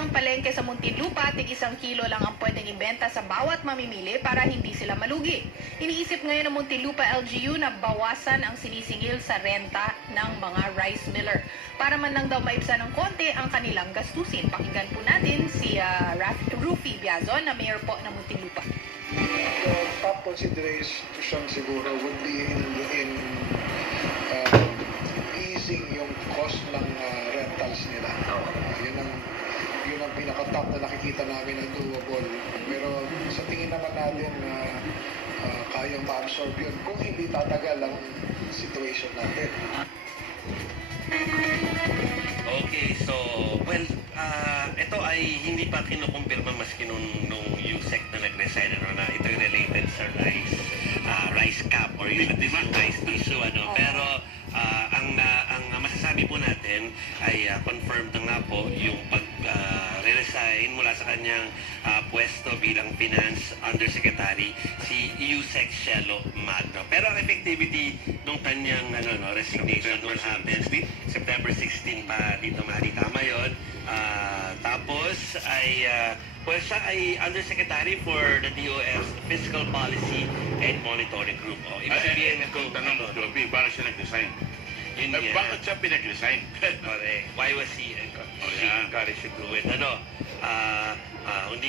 isang palengke sa Muntinlupa, tig-1 kilo lang ang pwedeng ibenta sa bawat mamimili para hindi sila malugi. Iniisip ngayon ng Muntinlupa LGU na bawasan ang sinisingil sa renta ng mga rice miller para man lang daw maibsan ng konti ang kanilang gastusin. Pakinggan po natin si Rufy Biazon na mayor po ng Muntinlupa. The top consideration siguro would be in easing yung cost ng rentals nila. Yun ang pinaka-top na nakikita namin na doable. Pero sa tingin naman natin na kayang ma-absorb yun kung hindi tatagal ang situation natin. Okay, so, well, ito ay hindi pa kinukumpirma maski nung USEC na nag-resign, na ito'y related sa rice cap or yung rice issue, Pero, ang masasabi po natin ay confirmed na nga po yung pag-resign mula sa kanyang pwesto bilang Finance Undersecretary, si USEC Shelo Magno. Pero ang effectivity nung kanyang resignation will happen September 16 pa dito, Mari, tama yun. Tapos ay pues siya ay Undersecretary for the DOF's Fiscal Policy and Monitoring Group. Ibig sabihin kung tanong mo, Joby, bakit siya nag-resign? Bakit siya pinag-resign? Correct. Why was he encouraged to do it? Hindi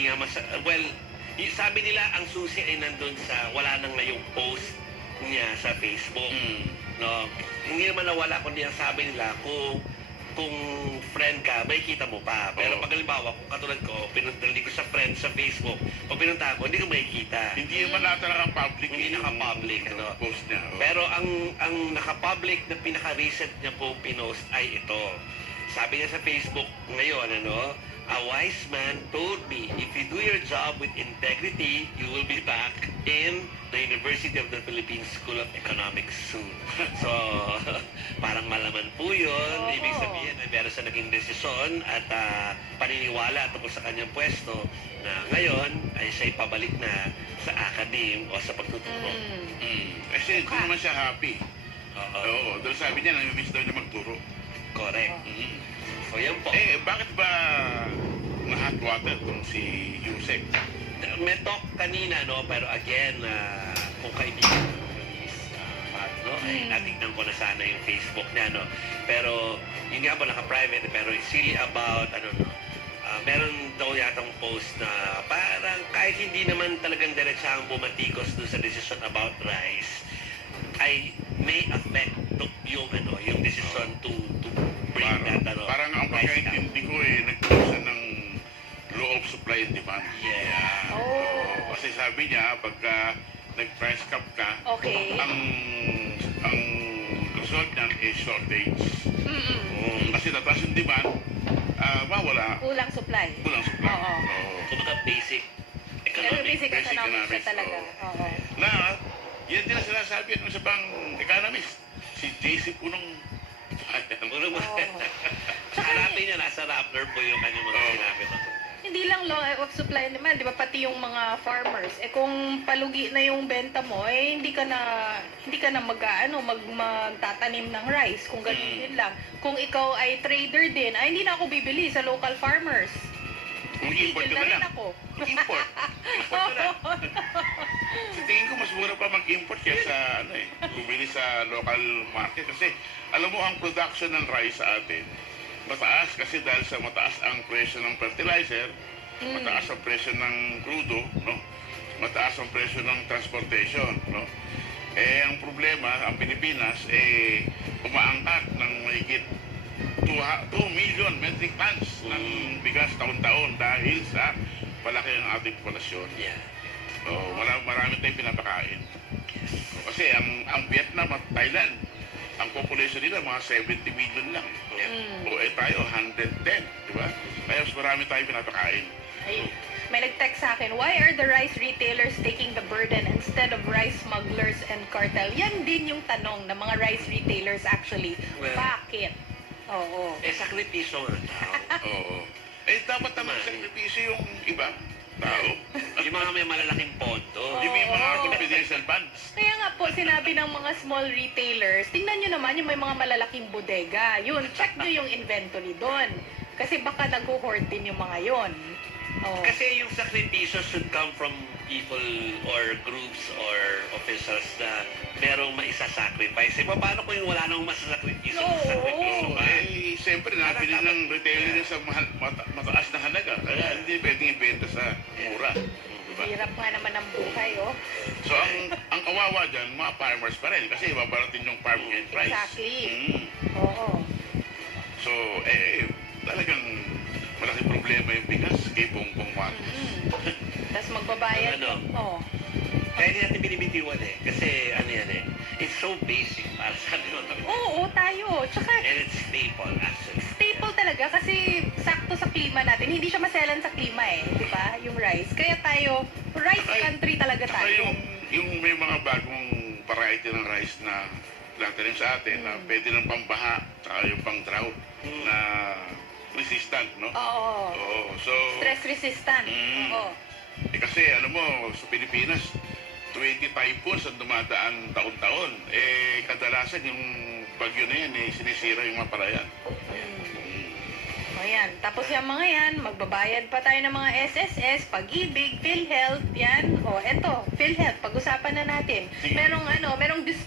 nga well, sabi nila ang susi ay nandun sa wala nang ngayong post niya sa Facebook. No, hindi naman nawala, kundi ang sabi nila kung friend ka, may kita mo pa. Pero pag halimbawa, kung katulad ko, pinuntahan ko sa friend sa Facebook, pag pinuntahan ko, hindi ko makikita. Hindi naman talagang public. Hindi naka-public, post niya. Pero ang naka-public na pinaka-recent niya po pinost ay ito. Sabi niya sa Facebook ngayon, a wise man told me, if you do your job with integrity, you will be back in the University of the Philippines School of Economics soon. So, parang malaman po yun. Ibig sabihin, meron siya naging desisyon at paniniwala tungkol sa kanyang pwesto na ngayon ay siya'y pabalik na sa academe o sa pagtuturo. Kasi hindi naman siya happy. Oo, dahil sabi niya, namimiss daw niya magturo. Correct. So, yan po. Bakit ba na-hot water itong si Yusek? May talk kanina, pero again, kung kaibigan ay natignan ko na sana yung Facebook niya, Pero, yun nga po, naka-private, pero it's really about, meron daw yatang post na parang kahit hindi naman talagang diretsahang bumatikos doon sa decision about rice, ay may affect yung decision to bring that, parang ang rice pagkaintindi ko nagkaroon ng law of supply and demand. Yeah. Kasi sabi niya, pagka nag-price cap ka, ang result niyan is shortage. Kasi tataas yung demand, mawala. Kulang supply. Kulang supply. Kumbaga basic Pero economics. basic economics siya talaga. Na, yan din ang sinasabi ng isa pang economist, si JC Punong. Hanapin niya, nasa Rappler po yung kanyang mga sinabi. Hindi lang law of supply and demand, di ba, pati yung mga farmers. Kung palugi na yung benta mo, hindi ka na magtatanim ng rice kung ganun din lang. Kung ikaw ay trader din, hindi na ako bibili sa local farmers. Mag-import ka na lang. Ako. Import ka na. Sa tingin ko, mas mura pa mag-import kaya bumili sa local market. Kasi, alam mo, ang production ng rice sa atin, mataas kasi dahil sa mataas ang presyo ng fertilizer, mataas ang presyo ng crudo, mataas ang presyo ng transportation. Ang problema, ang Pilipinas, umaangkat ng mahigit 2 million metric tons ng bigas taon-taon dahil sa palaki ng ating populasyon. Marami tayong pinapakain. Kasi ang Vietnam at Thailand, ang population nila mga 70 million lang. Tayo 110, di ba? Kaya mas marami tayong pinapakain. May nag-text sa akin, why are the rice retailers taking the burden instead of rice smugglers and cartel? Yan din yung tanong ng mga rice retailers actually. Bakit? Sakripisyo nga tao. Dapat naman sakripisyo yung iba tao. Yung mga may malalaking pondo. Yung may mga confidential funds. Kaya nga po, sinabi ng mga small retailers, tingnan nyo naman yung may mga malalaking bodega. Yun, check nyo yung inventory doon. Kasi baka nag-hoard din yung mga yon. Oh. Kasi yung sakripisyo should come from people or groups or officials na merong maisasacrifice. Eh, paano kung yung wala nang masasakripisyo? No. Oo, eh, siyempre nabili ng retailer sa mataas na halaga. Kaya hindi pwedeng ibenta sa mura. Diba? Hirap nga naman ang buhay, oh. So, ang kawawa dyan, mga farmers pa rin. Kasi babaratin yung farm gate price. Exactly. Mm. Oo. So, talagang malaking problema yung bigas kay Bongbong Marcos. Tapos magbabayad. Ano? Oh. Kaya hindi natin binibitiwan eh. Kasi ano yan eh, it's so basic para sa kanila. Oo, tayo. Tsaka, And it's staple actually. staple talaga kasi sakto sa klima natin. Hindi siya maselan sa klima eh, di ba? Yung rice. Kaya tayo, rice country talaga Saka tayo. yung may mga bagong variety ng rice na tinatanim sa atin na pwede ng pambaha saka yung pang drought na resistant, no? Oo. Oo. So, Stress resistant. Mm. Oo. kasi ano mo, sa Pilipinas, 20 typhoons ang dumadaan taon-taon. Kadalasan yung bagyo na yan, sinisira yung mga palayan. O yan. Tapos yung mga yan, magbabayad pa tayo ng mga SSS, Pag-ibig, PhilHealth, yan. O, eto, PhilHealth, pag-usapan na natin. Merong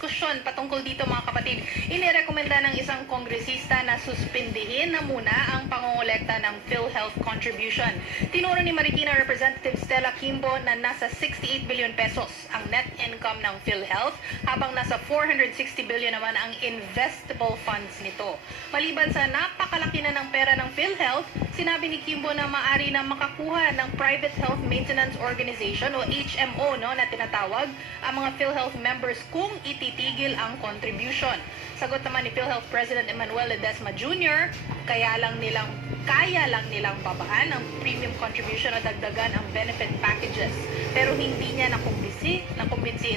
diskusyon patungkol dito mga kapatid. Inirekomenda ng isang kongresista na suspindihin na muna ang pangongolekta ng PhilHealth contribution. Tinuro ni Marikina Representative Stella Kimbo na nasa 68 billion pesos ang net income ng PhilHealth, habang nasa 460 billion naman ang investable funds nito. Maliban sa napakalaki na ng pera ng PhilHealth, sinabi ni Kimbo na maaari na makakuha ng Private Health Maintenance Organization o HMO na tinatawag ang mga PhilHealth members kung ititigil ang contribution. Sagot naman ni PhilHealth President Emmanuel Ledesma Jr., kaya lang nilang babaan ang premium contribution o dagdagan ang benefit packages. Pero hindi niya nakumbinsi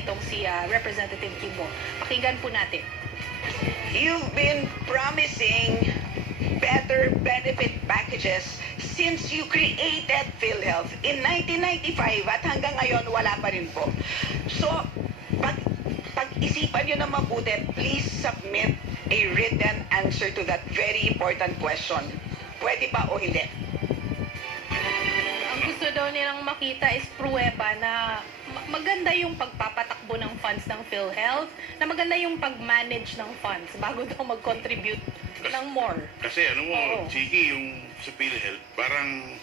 itong si Representative Kimbo. Pakinggan po natin. You've been promising better benefit packages since you created PhilHealth in 1995 at hanggang ngayon wala pa rin po. So, pag-isipan nyo na mabuti, please submit a written answer to that very important question. Pwede ba o hindi? Ang gusto daw nilang makita is pruweba na maganda yung pagpapatakbo ng funds ng PhilHealth, na maganda yung pag-manage ng funds bago daw mag-contribute ng more. Kasi ano mo, Oo. Chiki, yung sa PhilHealth, parang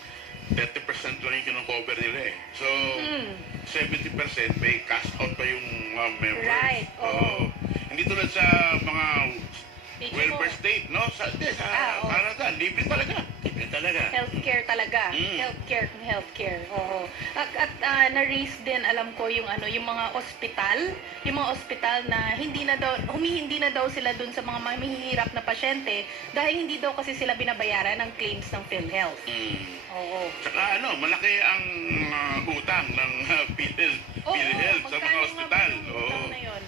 30% lang yung kinocover nila eh. So, 70% may cash out pa yung mga members. Right, oo. Hindi tulad sa mga HMO. welfare state, no? Sa oo. Canada, libre talaga. Libre talaga. Healthcare talaga. Mm. Healthcare. Oo. At na-raise din, alam ko, yung mga ospital na humihindi na daw sila dun sa mga mahihirap na pasyente dahil hindi daw kasi sila binabayaran ng claims ng PhilHealth. Oo. Tsaka malaki ang utang ng PhilHealth sa mga magkano nga ospital. ba yung Oo. utang na yun?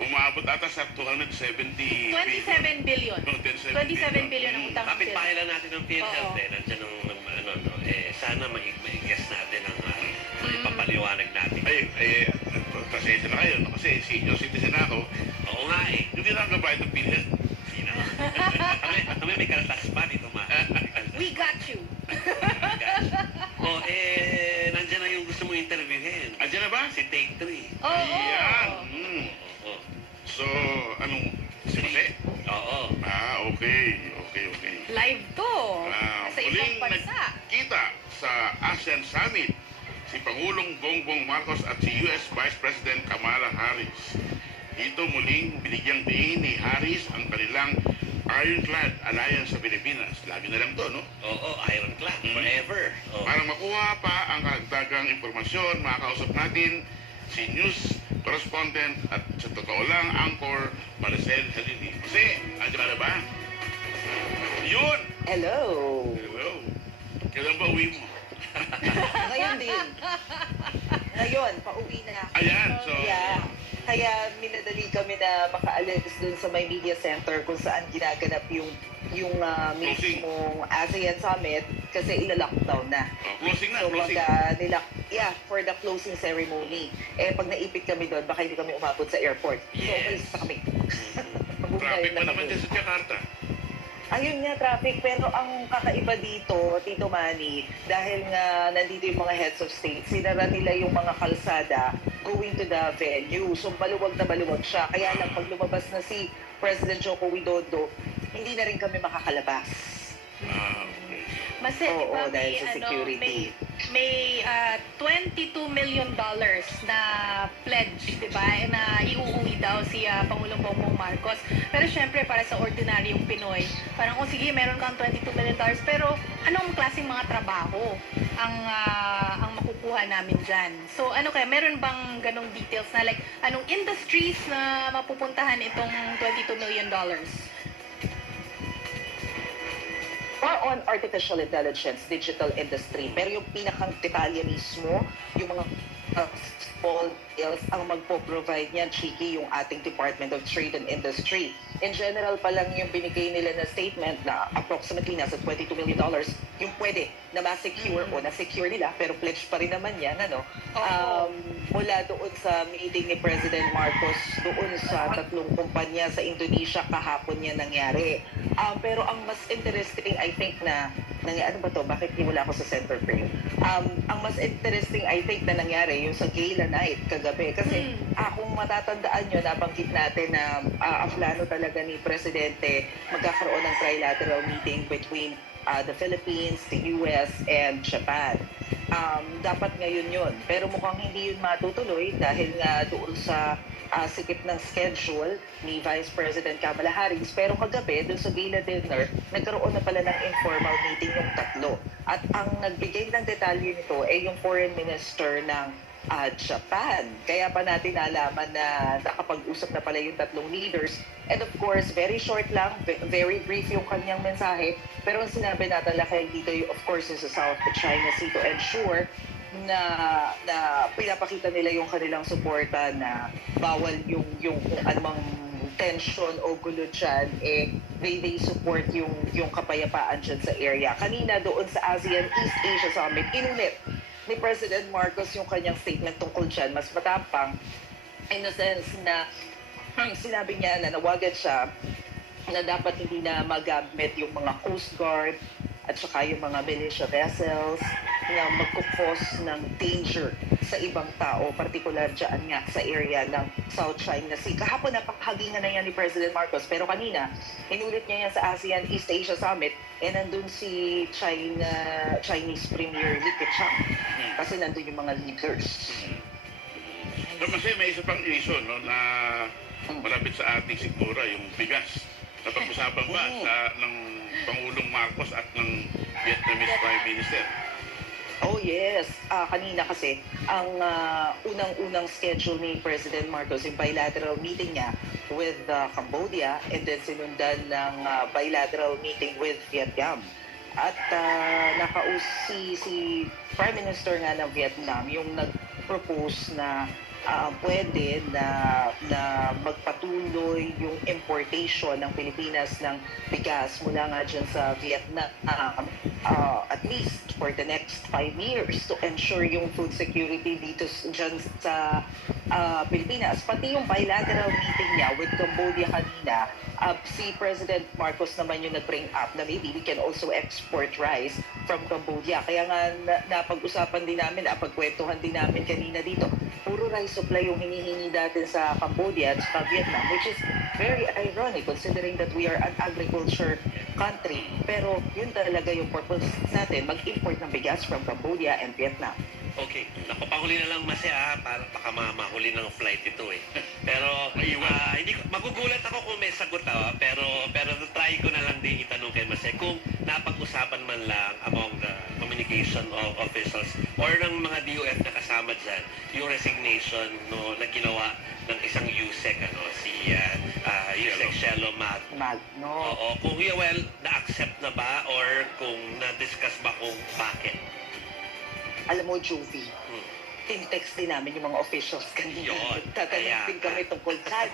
Umabot ata sa 270 27 billion. 27 billion ang utang ng Kapit PhilHealth. pakilan natin ng PhilHealth Oo. eh. Nandiyan sana mai-guess natin ang ipapaliwanag natin. Pasensya na kayo, no? Kasi senior citizen ako, Oo nga eh. hindi na kabayad ng PhilHealth. Hindi na. kami may kaltas pa dito ma. We got you. Nandiyan na yung gusto mo interviewin. Andiyan na ba? Si Take 3. Oo. Ayan. Oo. So, anong, si Jose? Oo. Okay. Live to. Sa ibang Muling bansa. nagkita sa ASEAN Summit si Pangulong Bongbong Marcos at si US Vice President Kamala Harris. Dito muling binigyang diin ni Harris ang kanilang Ironclad Alliance sa Pilipinas. Lagi na lang to, no? Oo, Ironclad. Forever. Oo. Para makuha pa ang karagdagang impormasyon, makakausap natin si news correspondent at sa totoo lang, Anchor Maricel Halili. Kasi, andyan ka na ba? Yun! Hello! Hello! Kailan ba uwi mo? Ngayon din. Ngayon, pauwi na. Ayan, so... Yeah. Kaya minadali kami na makaalis dun sa may media center kung saan ginaganap yung Closing. mismong ASEAN Summit kasi ila-lockdown na. Closing na, So closing. for the closing ceremony. Pag naipit kami doon, baka hindi kami umabot sa airport. So, Yes. umalis na kami. Traffic pa naman dyan sa Jakarta. Ayun nga, traffic. Pero ang kakaiba dito, Tito Manny, dahil nga nandito yung mga heads of state, sinara nila yung mga kalsada going to the venue. So maluwag na maluwag siya. Kaya lang, pag lumabas na si President Joko Widodo, hindi na rin kami makakalabas. Okay. Kasi, Oo, di ba, dahil sa security. may $22 million na pledge, di ba, na iuuwi daw si Pangulong Bongbong Marcos. Pero syempre, para sa ordinaryong Pinoy, parang, sige, meron kang $22 million, pero anong klaseng mga trabaho ang makukuha namin dyan? So, ano kaya, meron bang ganong details na, like, anong industries na mapupuntahan itong $22 million? More on artificial intelligence, digital industry. Pero yung pinakang detalye mismo, yung mga small deals, ang magpo-provide niyan, Chiki, yung ating Department of Trade and Industry. In general pa lang yung binigay nila na statement na approximately nasa $22 million, yung pwede na ma-secure o na-secure nila, pero pledge pa rin naman yan, ano? Mula doon sa meeting ni President Marcos, doon sa tatlong kumpanya sa Indonesia, kahapon yan nangyari. Pero ang mas interesting, I think na, ano ba to? Bakit di wala ako sa center frame? Ang mas interesting, I think, na nangyari, yung sa Gala Night kagabi. Kasi kung matatandaan nyo, nabanggit natin na ang plano talaga ni Presidente, magkakaroon ng trilateral meeting between the Philippines, the US, and Japan. Dapat ngayon yun. Pero mukhang hindi yun matutuloy dahil nga doon sa sikip ng schedule ni Vice President Kamala Harris. Pero kagabi, doon sa gala dinner, nagkaroon na pala ng informal meeting yung tatlo. At ang nagbigay ng detalye nito ay yung Foreign Minister ng Japan. Kaya pa natin nalaman na nakapag-usap na pala yung tatlong leaders. And of course, very short lang, very brief yung kanyang mensahe. Pero ang sinabi natin lakay dito, of course, is sa South China Sea to ensure na pinapakita nila yung kanilang suporta na bawal yung anumang tension o gulo dyan, they support yung kapayapaan dyan sa area. Kanina doon sa ASEAN East Asia Summit, inulit ni President Marcos yung kanyang statement tungkol dyan, mas matapang in the sense na sinabi niya na nawagan siya na dapat hindi na magamit yung mga Coast Guard at saka yung mga militia vessels na magkukos ng danger sa ibang tao, particular dyan nga sa area ng South China Sea. Kahapon napakahagingan na yan ni President Marcos, pero kanina, inulit niya yan sa ASEAN East Asia Summit, nandun si Chinese Premier Li Keqiang. Kasi nandun yung mga leaders. So, kasi may isa pang issue, no, na malapit sa ating sigura, yung bigas. Napag-usapan ba ng Pangulong Marcos at ng Vietnamese Prime Minister? Oh yes, kanina kasi ang unang-unang schedule ni President Marcos yung bilateral meeting niya with Cambodia and then sinundan ng bilateral meeting with Vietnam. At si Prime Minister nga ng Vietnam yung nag-propose na pwede na magpatuloy yung importation ng Pilipinas ng bigas mula nga dyan sa Vietnam at least for the next 5 years to ensure yung food security dito dyan sa Pilipinas. Pati yung bilateral meeting niya with Cambodia kanina, si President Marcos naman yung nag-bring up na maybe we can also export rice from Cambodia. Kaya nga napag-usapan din namin, napagkwentuhan din namin kanina dito, puro rice supply yung hinihingi natin sa Cambodia at sa Vietnam, which is very ironic considering that we are an agriculture country. Pero yun talaga yung purpose natin, mag-import ng bigas from Cambodia and Vietnam. Okay, napapahuli na lang para baka mahuli ng flight ito eh. Pero hindi ko, magugulat ako kung may sagot pero try ko na lang din itanong kay Mase kung napag-usapan man lang among the communication officials or ng mga DOF na kasama dyan yung resignation na ginawa ng isang USEC si USEC Shelo Magno. Oo, kung na-accept na ba or kung na-discuss ba kung bakit? Alam mo, Jovi, tin-text din namin yung mga officials kanina. Yun. Tatanong din kami tungkol dyan.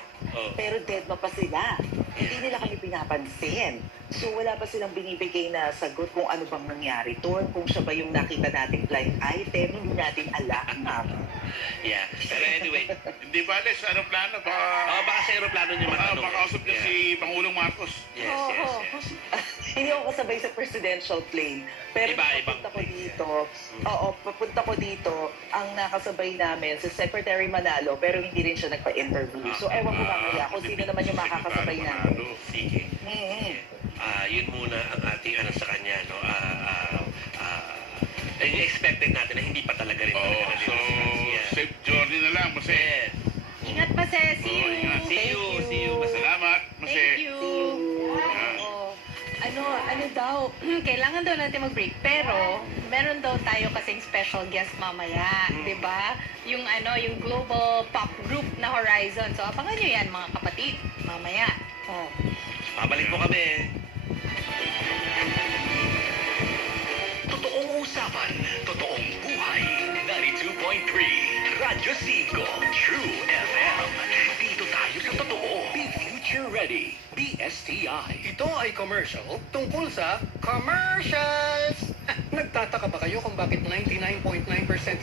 Pero dead pa sila. Hindi nila kami pinapansin. So wala pa silang binibigay na sagot kung ano bang nangyari doon, kung siya ba yung nakita nating blind item, hindi natin alam. Yeah. Pero anyway, Hindi bale sa aeroplano, baka sa aeroplano niyo matanong. makausap niya Yeah. si Pangulong Marcos. Yes, Oo. yes, yes. Hindi ako kasabay sa presidential plane. Pero Iba-ibang papunta ko plane. dito, papunta ko dito, ang nakasabay namin si Secretary Manalo, pero hindi rin siya nagpa-interview. So ewan ko mamaya kung sino naman yung makakasabay namin. Sige. Mm-hmm. Yun muna ang ating ano sa kanya, no? Expected natin na hindi pa talaga rin Oo, talaga so Yeah. safe journey na lang, Mase. Yes. Ingat pa, Ses. See Oo, you. ingat. See you, see you. Salamat, Mase. Thank you. Yeah. Oo. Ano daw, kailangan daw natin mag-break. Pero, meron daw tayo kasing special guest mamaya. Di ba? Yung global pop group na Horizon. So, abangan nyo yan, mga kapatid. Mamaya. Oh. Babalik po kami. Totoong usapan, totoong buhay. 92.3 Radyo 5 True FM. Dito tayo sa totoo. Be future ready. BSTI. Ito ay commercial tungkol sa commercials! Nagtataka ba kayo kung bakit 99.9%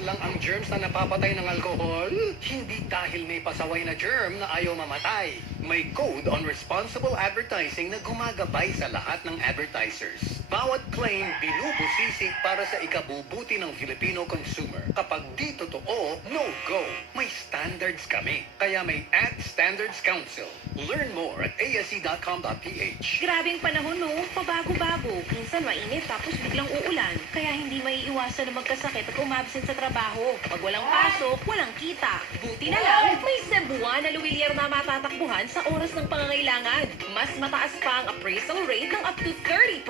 lang ang germs na napapatay ng alkohol? Hindi dahil may pasaway na germ na ayaw mamatay. May code on responsible advertising na gumagabay sa lahat ng advertisers. Bawat claim binubusisi para sa ikabubuti ng Filipino consumer. Kapag di totoo, no go. May standards kami. Kaya may Ad Standards Council. Learn more at asc.com.ph. Grabing panahon no, pabago-bago. Minsan mainit tapos biglang uulan. Kaya hindi may iwasan na magkasakit at umabsent sa trabaho. Pag walang pasok, walang kita. Buti na lang, may Cebuana Luwilier na matatakbuhan sa oras ng pangangailangan. Mas mataas pa ang appraisal rate ng up to 30%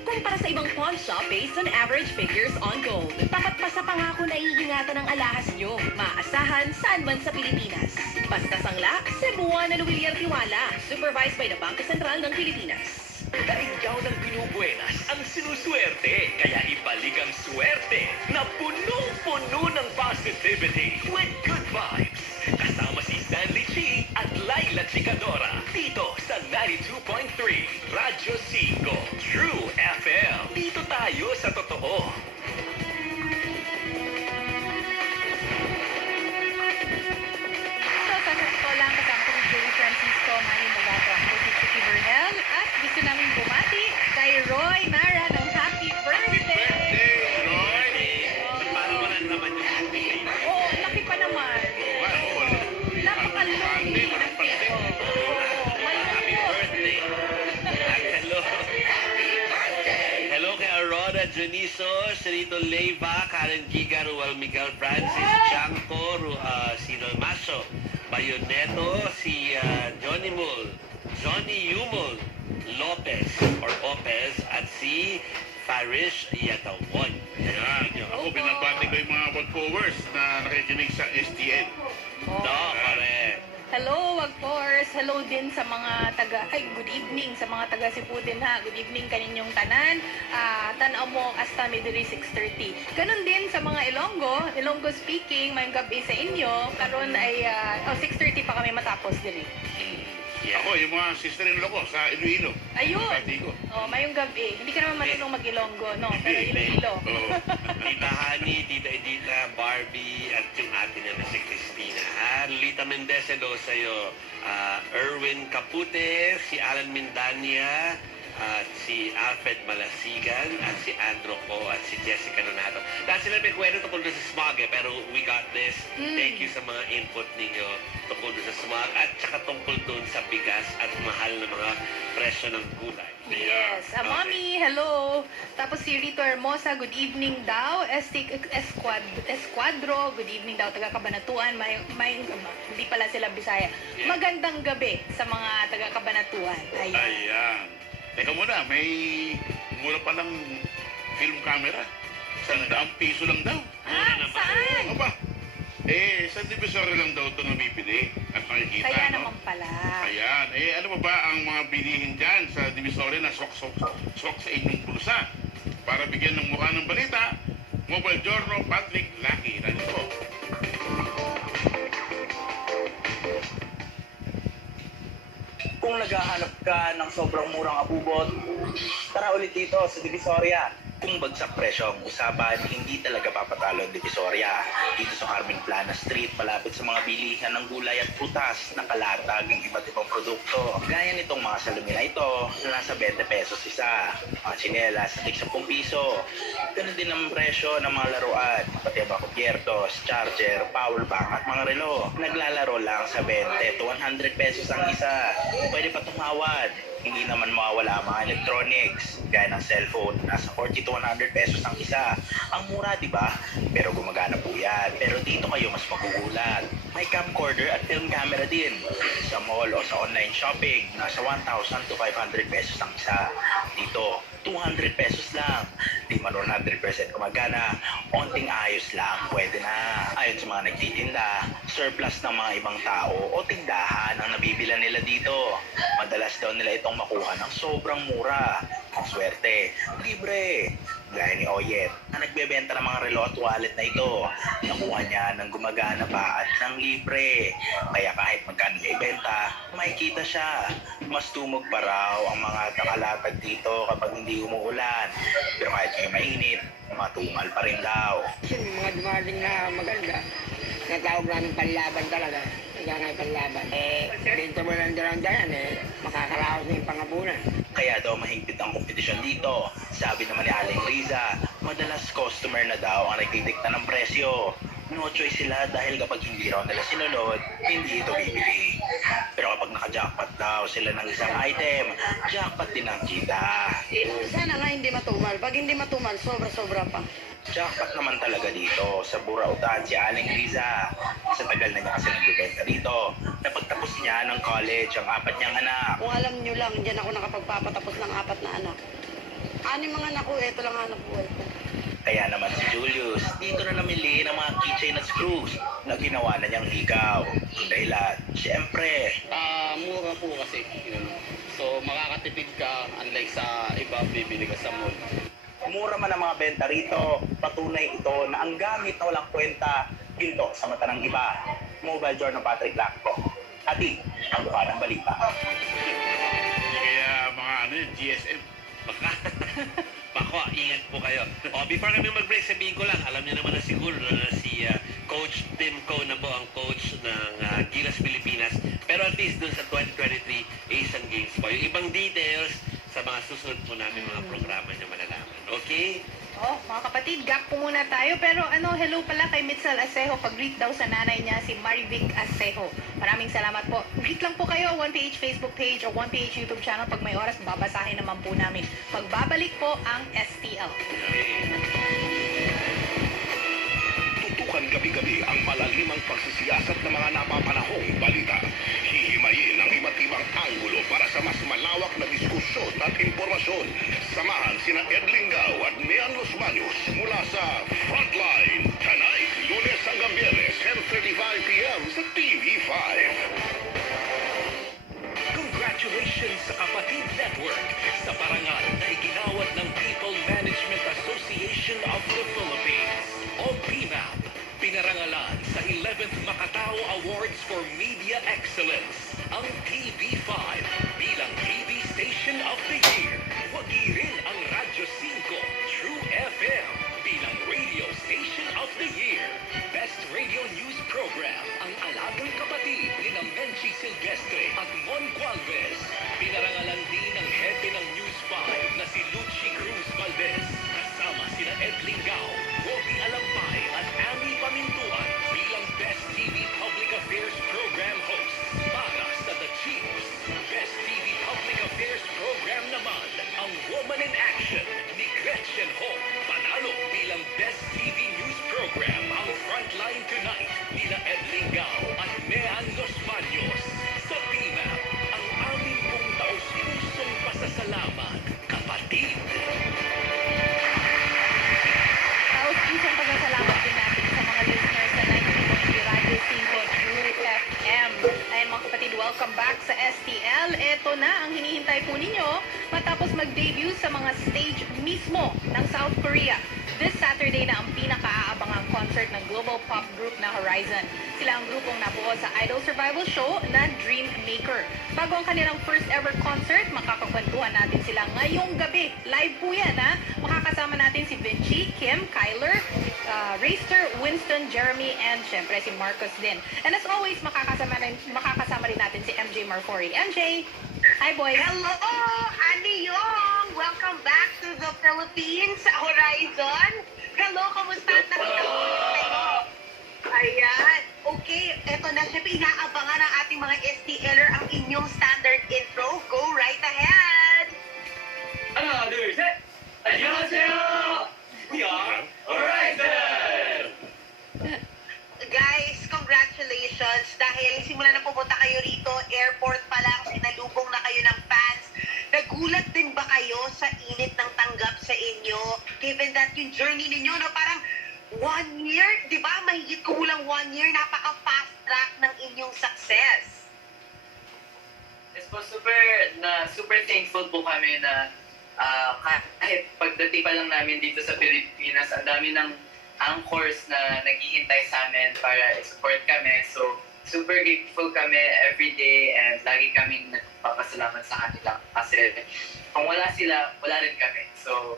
kumpara sa ibang pawn shop based on average figures on gold. Tapat pa sa pangako na iingatan ng alahas nyo. Maasahan saan man sa Pilipinas. Basta sangla, Cebuana Luwilier Tiwala. Supervised by the Bangko Sentral ng Pilipinas. Daigyaw ng binubuenas ang sinuswerte. Kaya ibalik ang swerte na punong-puno ng positivity with good vibes. Kasama si Stanley Chi at Laila Chicadora. Dito sa 92.3 Radyo 5 True FM. Dito tayo sa totoo. So, sa totoo lang, kasama ko si Joey Francisco, Manny Magato, ako si Chicky Burnell, at gusto namin bumati kay Roy Mara ng happy birthday! Roy! Parang wala naman yung birthday. Oo, laki pa naman. Napakalugi ng tito. Happy birthday. At hello. Hello kay Aurora Juniso, Sherito Leiva, Karen Giga, Ruel Miguel Francis, Chanco, Sino Maso, Bayoneto, si Johnny Mul, Johnny Yumul, Lopez or Opez, at si Farish Yatawan. Yan. Ako, binabati ko yung mga workforce na nakikinig sa STN. Oh. No, correct. Hello, Wagpors. Hello din sa mga good evening sa mga taga Cebu din ha. Good evening kaninyong tanan. Tanaw mo hasta midiri 6:30. Ganun din sa mga Ilonggo speaking, mayong gabi sa inyo. Karon ay 6:30 pa kami matapos diri. Yeah. Ako, yung mga sister-in-law ko sa Iloilo. Ayun. Pati ko. Oh, mayong gabi. Hindi ka naman marunong mag-Ilonggo, no? Pero Iloilo. Oo. Tita Hani, Tita Edita, Barbie, at yung atin na si Christina. Lita Mendez, hello sa'yo. Erwin Capute, si Alan Mindania, at si Alfred Malasigan, at si Andro Co, at si Jessica Nonato. Dahil sila may kwento tungkol doon sa smog pero we got this. Thank you sa mga input ninyo tungkol doon sa smog at saka tungkol doon sa bigas at mahal na mga presyo ng gulay. Yes. Okay. Mommy, hello. Tapos si Rito Hermosa, good evening daw. Esquadro, good evening daw. Taga Cabanatuan. Hindi pala sila Bisaya. Yeah. Magandang gabi sa mga taga Cabanatuan. Ayun. Ayan. Teka muna, may mura palang film camera. 100 piso lang daw. Saan? Aba, sa divisory lang daw ito nabibili at makikita, Kaya no? naman pala. Ayan. Ano ba ang mga bilihin dyan sa divisory na sok sa inyong bulsa? Para bigyan ng mukha ng balita, Mobile Journal, Patrick Lucky. Rani po. Kung Kung naghahanap ka ng sobrang murang abubot, tara ulit dito sa Divisoria. Kung bagsak presyo ang usapan, hindi talaga papatalo ang Divisoria. Dito sa Carmen Plana Street, malapit sa mga bilihan ng gulay at prutas, nakalatag ang iba't ibang produkto. Gaya nitong mga salumina ito, na nasa 20 pesos isa. Mga tsinelas sa tig 10 piso. Ganun din ang presyo ng mga laruan, pati ang mga kubyertos, charger, power bank at mga relo. Naglalaro lang sa 20 to 100 pesos ang isa. Pwede pa tumawad. Hindi naman mawawala ang mga electronics, gaya ng cellphone, nasa 40 to 100 pesos ang isa. Ang mura, di ba? Pero gumagana po yan. Pero dito kayo mas magugulat. May camcorder at film camera din. Sa mall o sa online shopping, nasa 1,000 to 500 pesos ang isa. Dito, 200 pesos lang. Di man 100% gumagana, onting ayos lang, pwede na. Ayon sa mga nagtitinda, surplus ng mga ibang tao o tindahan ang nabibila nila dito. Madalas daw nila itong makuha ng sobrang mura. Ang swerte, libre. Gaya ni Oyet, na nagbebenta ng mga relo at wallet na ito. Nakuha niya ng gumagana pa at ng libre. Kaya kahit magkano niya ibenta, makikita siya. Mas tumog pa raw ang mga nakalatag dito kapag hindi umuulan. Pero kahit kayo mainit, matumal pa rin daw. Yung mga dumating na maganda, natawag namin panlaban talaga. Kaya nga panlaban. Benta mo lang dalang dayan, makakaraos na yung pangapunan. Kaya daw mahigpit ang kompetisyon dito. Sabi naman ni Aling Riza, madalas customer na daw ang nagdidikta ng presyo. No choice sila dahil kapag hindi raw nila sinunod, hindi ito bibili. Pero kapag naka-jackpot daw sila ng isang item, jackpot din ang kita. Sana nga hindi matumal. Pag hindi matumal, sobra-sobra pa. Jackpot naman talaga dito sa Burautan si Aling Riza. Sa tagal na niya kasi nagbibenta dito, napagtapos niya ng college ang 4 niyang anak. Kung alam nyo lang, dyan ako nakapagpapatapos ng 4 na anak. 6 mga anak ko, ito lang anak buhay ko. Kaya naman si Julius, dito na namili ng mga keychain at screws na ginawa na niyang higaw. Dahilan, siyempre, Mura po kasi. So, makakatipid ka unlike sa iba bibili ka sa mall. mura man ang mga benta rito. Patunay ito na ang gamit na walang kwenta, ginto sa mata ng iba. Mobile Journal Patrick Lacto. Ati, ang buka ng balita. Kaya mga GSM. Baka. Bako, ingat po kayo. O, before kami mag-break, sabihin ko lang, alam niyo naman na siguro na si Coach Tim Coe na po ang coach ng Gilas Pilipinas. Pero at least dun sa 2023 Asian Games po. Yung ibang details sa mga susunod po namin mga programa niyo malalaman. Okay? Oh, mga kapatid, gap po muna tayo. Pero hello pala kay Mitzel Asejo. Pag-greet daw sa nanay niya, si Marivic Asejo. Maraming salamat po. Greet lang po kayo, 1PH Facebook page o 1PH YouTube channel. Pag may oras, babasahin naman po namin. Pagbabalik po ang STL. Tutukan gabi-gabi ang malalimang pagsisiyasat ng mga napapanahong balita. Hihimayin ang iba't ibang anggulo para sa mas malawak na diskusyon at informasyon. Samahan sina Ed Lingao at Nean Los Baños mula sa Frontline. Tonight, Lunes hanggang Biyernes, 10:35 p.m. sa TV5. Congratulations sa Kapatid Network sa parangal na iginawad ng People Management Association of the Philippines o PMAP. Pinarangalan sa 11th Macatao Awards for Media Excellence ang TV5 bilang TV Station of the Year. Wagi rin ang Radyo 5 True FM bilang Radio Station of the Year. Best Radio News Program ang Alagang Kapatid ni Menchi Silvestre at Mon Gualvez. Pinarangalan din ang hepe ng News 5 na si Luchi Cruz Valdez. Kasama sina Ed Lingao, Bobby Alampay at Amy Pamintuan bilang Best TV Public Affairs Program hosts para sa The Chiefs. Best TV Public Affairs Program naman ang Woman in Action ni Gretchen Ho. Panalo bilang Best TV News Program ang Frontline Tonight nina Ed Lingao at Nean Los Baños. Sa PMAP, ang aming pong taus-pusong pasasalamat, kapatid. Taos-pusong pasasalamat din natin sa mga listeners sa 90.3 Radio 5 True FM. Ayan mga kapatid, welcome back sa STL. Ito na ang hinihintay po ninyo matapos mag-debut sa mga stage mismo ng South Korea. This Saturday na ang pinaka-aabangang concert ng global pop group na Horizon. Sila ang grupong nabuo sa idol survival show na Dream Maker. Bago ang kanilang first ever concert, makakakwentuhan natin sila ngayong gabi. Live po yan, ha? Makakasama natin si Vinci, Kim, Kyler, Rayster, Winston, Jeremy, and syempre si Marcos din. And as always, makakasama rin natin si MJ Marfori. MJ, hi boys! Hello, Andy Yong! Welcome back to the Philippines, Horizon. Hello, kamusta? Nakita ko kayo. Ayan. Okay, eto na. Siyempre, inaabangan ng ating mga STLer ang inyong standard intro. Go right ahead! 하나, 둘, 셋! 안녕하세요! We are Horizon! Guys, congratulations dahil simula na pumunta kayo rito, airport pa lang, sinalubong na kayo ng fans. Nagulat din ba kayo sa init ng tanggap sa inyo? Given that yung journey ninyo, no, parang 1 year, di ba? Mahigit kumulang 1 year, napaka-fast track ng inyong success. Yes po, super thankful po kami na kahit pagdating pa lang namin dito sa Pilipinas, ang dami ng anchors na naghihintay sa amin para i-support kami. So, super grateful kami every day and lagi kaming nagpapasalamat sa kanila. Kasi kung wala sila, wala rin kami. So,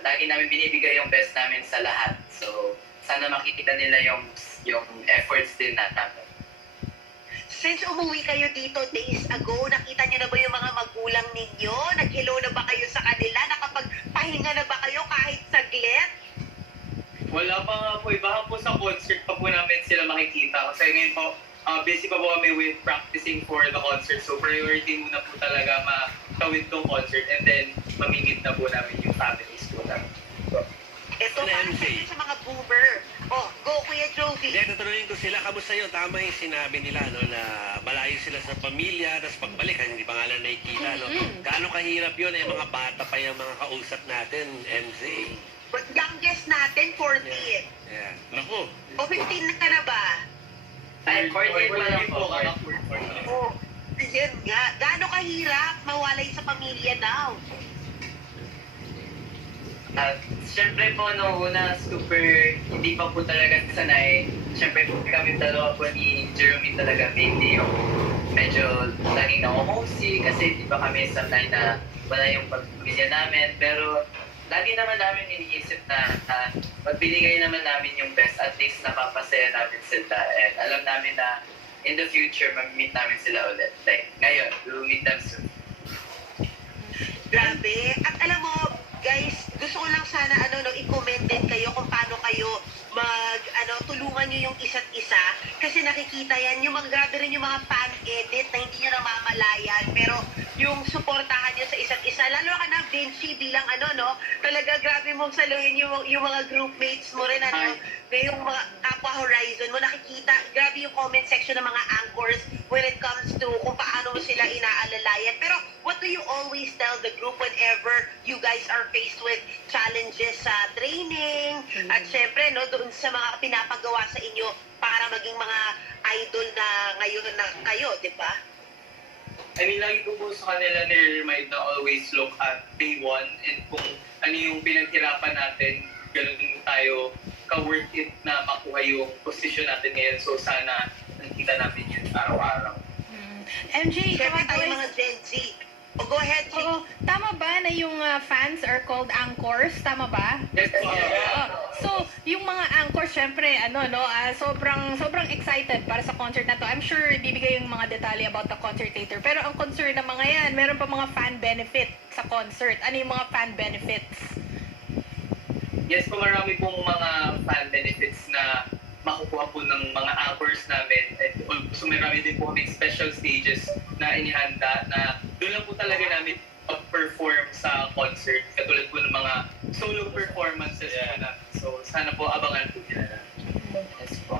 lagi namin binibigay yung best namin sa lahat. So, sana makikita nila yung efforts din natin. Since umuwi kayo dito days ago, nakita niyo na ba yung mga magulang ninyo? Nag-hello na ba kayo sa kanila? Nakapagpahinga na ba kayo kahit saglit? Wala pa nga po. Baka po sa concert pa po namin sila makikita. Kasi ngayon po, busy pa po kami with practicing for the concert. So priority muna po talaga makawin tong concert and then mamimit na po namin yung families po namin. Ito para sa mga boomer. Oh, go Kuya Jovi. Hindi, tatanungin ko sila, kamusta yun? Tama yung sinabi nila, no, na malayo sila sa pamilya, tapos pagbalik, hindi pa nga lang nakikita, no? Gaano kahirap yun, eh, mga bata pa yung mga kausap natin, MZ. But youngest natin, 14. Yeah. Naku, O 15 na ka na ba? Ay, 14 pa lang po. Oh, yan nga. Gaano kahirap mawalay sa pamilya daw? Siyempre po, noong una, super hindi pa po talaga sanay. Siyempre po kami dalawa po ni Jeremy talaga mainly yung medyo laging na-homesick kasi di ba kami sanay na wala yung pamilya namin. Pero lagi naman namin iniisip na magbinigay naman namin yung best, at least napapasaya namin sila. And alam namin na in the future, mag-meet namin sila ulit. Like, ngayon, we will meet them soon. Grabe. At alam mo, guys, gusto ko lang sana i-comment din kayo kung paano kayo tulungan nyo yung isa't isa. Kasi nakikita yan, yung mga grabe rin yung mga fan edit na hindi nyo namamalayan. Pero yung suportahan nyo sa isa't isa, lalo ka na Vinci bilang talaga grabe mong saluhin yung mga groupmates mo rin, yung mga kapwa Horizon mo, nakikita, grabe yung comment section ng mga anchors when it comes to kung paano mo sila inaalalayan. Pero what do you always tell the group whenever you guys are faced with challenges sa training? At syempre, doon sa mga pinapagawa sa inyo para maging mga idol na ngayon na kayo, di ba? I mean, lagi ko po sa kanila nire-remind na always look at day one and kung ano yung pinaghirapan natin, ganun tayo ka-worth it na makuha yung position natin ngayon. So sana nakikita namin yun araw-araw. MJ, Siyempre tayo mga Gen Z. Go ahead, Chick. Oo, tama ba na yung fans are called anchors? Tama ba? Yes, So, yung mga anchors, syempre, sobrang excited para sa concert na to. I'm sure bibigay yung mga detalye about the concert later. Pero ang concern ng mga yan, meron pa mga fan benefit sa concert. Ano yung mga fan benefits? Yes po, marami pong mga fan benefits na makukuha po ng mga anchors namin. At also marami din po kami special stages na inihanda na doon lang po talaga namin perform sa concert. Katulad po ng mga solo performances po namin. So sana po abangan po nila na. Yes po.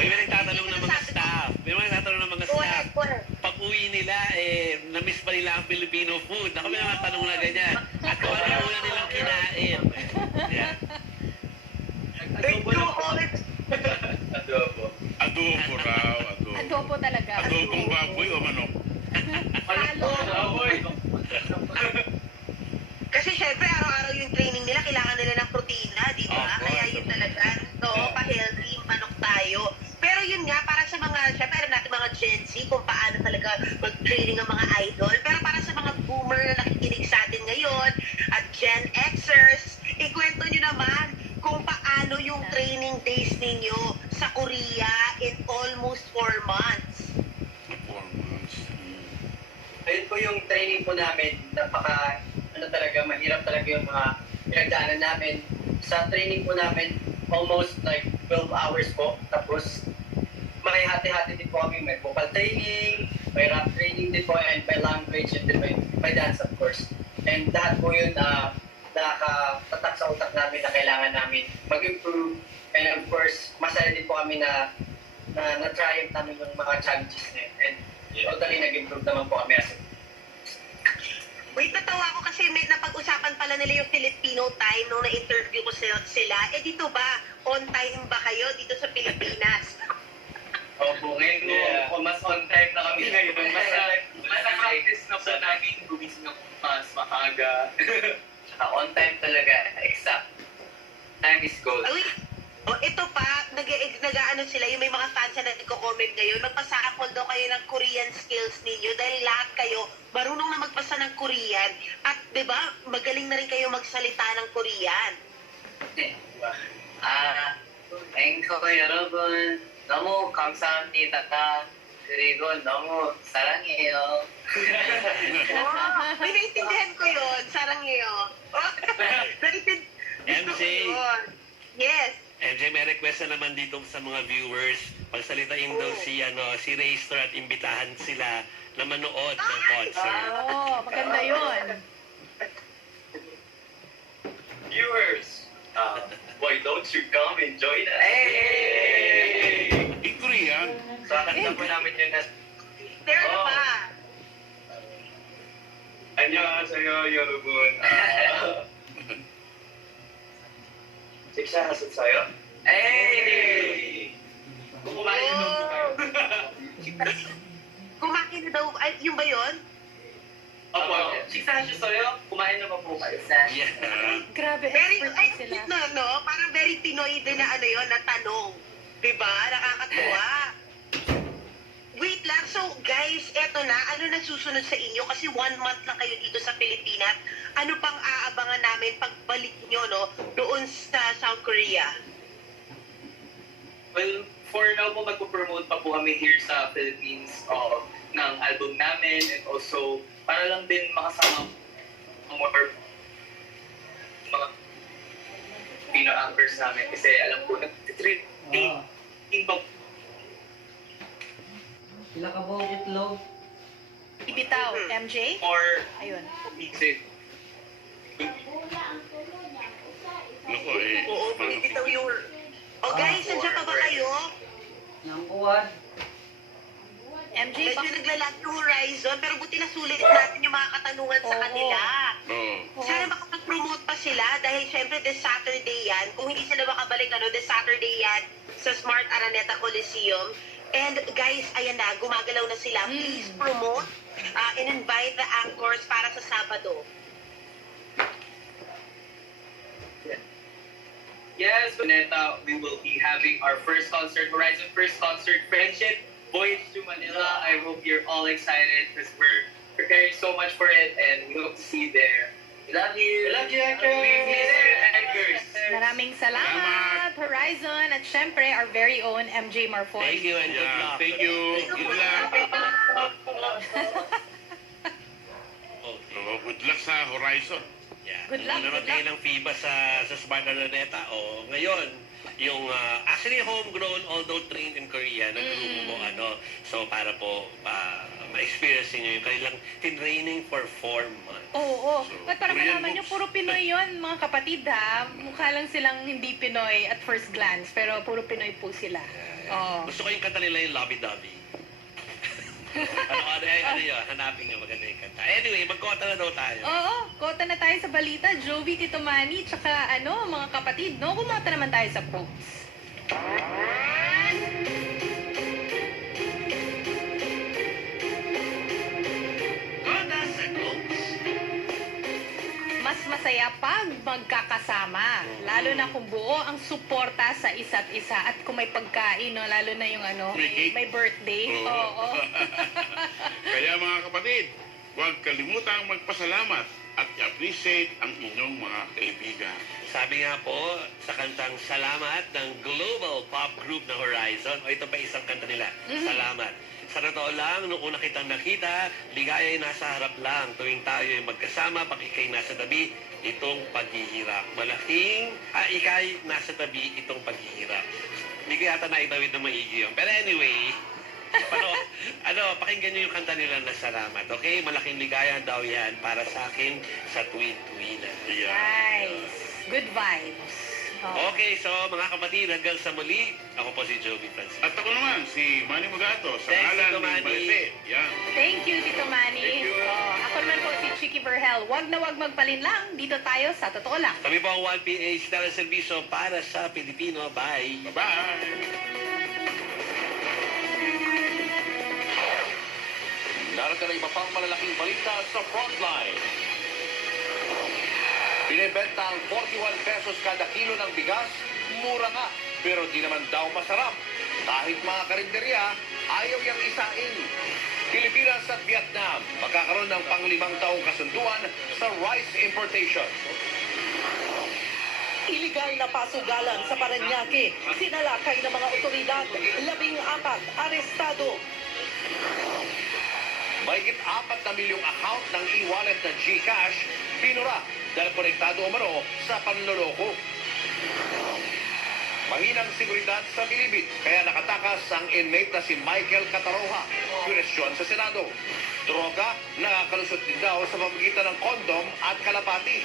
May nagtatanong ng mga staff. Pag uwi nila, na-miss pa nila ang Filipino food. Ako may mga tanong na ganyan. At kung ano yung una nilang kinain. Yeah. Adobo. adobo raw, adobo. Adobo talaga. Adobong baboy o manok? Kasi syempre, araw-araw yung training nila, kailangan nila ng protina, di ba? Kaya yun talaga. So, days ninyo sa Korea in almost 4 months? 4 months. Ayun po yung training po namin. Mahirap talaga yung mga pinagdaanan namin. Sa training po namin, almost like 12 hours po. Tapos, may hati-hati din po kami. May vocal training, may rap training din po, and may language, and then may dance, of course. And lahat po yun, nakakapatak sa utak namin na kailangan namin mag-improve. And of course, masaya din po kami na na-triumph namin yung mga challenges na yun. And totally nag-improve naman po kami as a Wait, natawa ko kasi may napag-usapan pala nila yung Filipino time nung na-interview ko sila. Eh dito ba, on time ba kayo dito sa Pilipinas? Opo, ngayon mas on time na kami ngayon. Mas practice na po namin gumising ng mas maaga. Tsaka on time talaga, exact. Time is gold. Ay, ito pa, nag-ano sila, yung may mga fans na nagko-comment ngayon, magpasample daw kayo ng Korean skills ninyo dahil lahat kayo marunong na magpasa ng Korean at 'di ba, magaling na rin kayo magsalita ng Korean. 앵커 여러분, 너무 감사합니다. 그리고 너무 사랑해요. May naintindihan ko yun, sarangyo. MJ. Yes. MJ, may request na naman dito sa mga viewers. Pagsalitain daw si Raystor at imbitahan sila na manood ng concert. Oo, maganda yun. Viewers, why don't you come and join us? Hey! In Korean? So, akanta po namin yun na There na ba? 안녕하세요, 여러분. 식사하셨어요? Hey! Kumain na po kayo. Kumain na daw, ay, yung ba yun? Opo, 식사하셨어요? kumain na po kayo. Grabe, Very, expert sila. no? Parang very Pinoy din na ano yun, na tanong. Diba? Nakakatuwa. Wait lang, so guys, eto na, ano na susunod sa inyo? Kasi 1 month lang kayo dito sa Pilipinas. Ano pang aabangan namin pagbalik nyo, no? Doon sa South Korea? Well, for now po magpo-promote pa po kami here sa Philippines ng album namin, and also para lang din makasama more mga Pino anchors namin kasi alam ko nag-training pa Sila ka ba itlog? Ibitaw, MJ? or Ayun. music. Naku eh. Oo, bitaw yung... Oh guys, nandiyan pa ba kayo? Yang kuwan. MJ, Medyo naglalag yung horizon, pero buti na sulit natin yung mga katanungan sa kanila. Oo. Sana makapag-promote pa sila dahil syempre this Saturday yan. Kung hindi sila makabalik this Saturday yan sa Smart Araneta Coliseum. And guys, ayan na, gumagalaw na sila. Please promote and invite the anchors para sa Sabado. Yes, Vanessa, we will be having our first concert, Horizon First Concert Friendship, Voyage to Manila. I hope you're all excited because we're preparing so much for it and we hope to see you there. We love you! We love you, Anchors! We miss you, Anchors! maraming salamat, Horizon, at syempre, our very own MJ Marfoy. Thank you and good Yeah, luck. thank you. Good luck. Okay. So, good luck sa Horizon. Yeah. Good luck, Nanonood good kayo ng FIBA sa Smart Araneta. O, ngayon, yung actually homegrown, although trained in Korea, nag-group mo, so para po ma-experience nyo yung kanilang training for 4 months. Oo. So, At para Korean malaman nyo, books. puro Pinoy yon mga kapatid ha. Mukha lang silang hindi Pinoy at first glance, pero puro Pinoy po sila. Oo. Gusto ko yung kanta nila yung Lobby Dobby. ano yun? Hanapin nyo, maganda yung kanta. Anyway, magkota na daw tayo. Oo, kota na tayo sa balita. Jovi, Tito Manny, tsaka mga kapatid, no? Kumata naman tayo sa quotes. Kota sa quotes. Mas masaya pag magkakasama. Lalo na kung buo ang suporta sa isa't isa. At kung may pagkain, no? Lalo na yung May cake? may birthday. Oo. Kaya mga kapatid, huwag kalimutang magpasalamat at i-appreciate ang inyong mga kaibigan. Sabi nga po sa kantang Salamat ng global pop group na Horizon, o ito pa isang kanta nila, Salamat. Sa totoo lang, nung una kitang nakita, ligaya ay nasa harap lang. Tuwing tayo ay magkasama, pag ikay nasa tabi, itong paghihirap. Malaking, ikay nasa tabi, itong paghihirap. Hindi ko yata naitawid na maigi yun. Pero anyway, pakinggan niyo yung kanta nila na Salamat. Okay? Malaking ligaya daw yan para sa akin sa tuwid-tuwinan. Nice. Good vibes. Oh. Okay, so mga kapatid, hanggang sa muli, ako po si Joby Francis. At ako naman, si Manny Mugato, sa Thanks, ngalan Tito ni Manny. Malite. Yan. Thank you, Tito Manny. Thank you. Oh, ako naman po si Chicky Verhel. Wag na wag magpalinlang. Dito tayo sa Totoo Lang. Kami po ang 1PH teleservisyo para sa Pilipino. Bye! Bye-bye! Narito na iba pang malalaking balita sa Frontline. Binibenta ang 41 pesos kada kilo ng bigas, mura nga, pero di naman daw masarap. Kahit mga karinderya, ayaw yang isain. Pilipinas at Vietnam magkakaroon ng pang-5 taong kasunduan sa rice importation. Iligal na pasugalan sa Parañaque, sinalakay ng mga otoridad, 14 arestado. Mahigit 4 na milyong account ng e-wallet na GCash, binura dahil konektado umano sa panloloko. Mahinang seguridad sa Bilibid, kaya nakatakas ang inmate na si Michael Cataroha. Kwestiyon sa Senado. Droga, nakakalusot din daw sa pamagitan ng kondom at kalapati.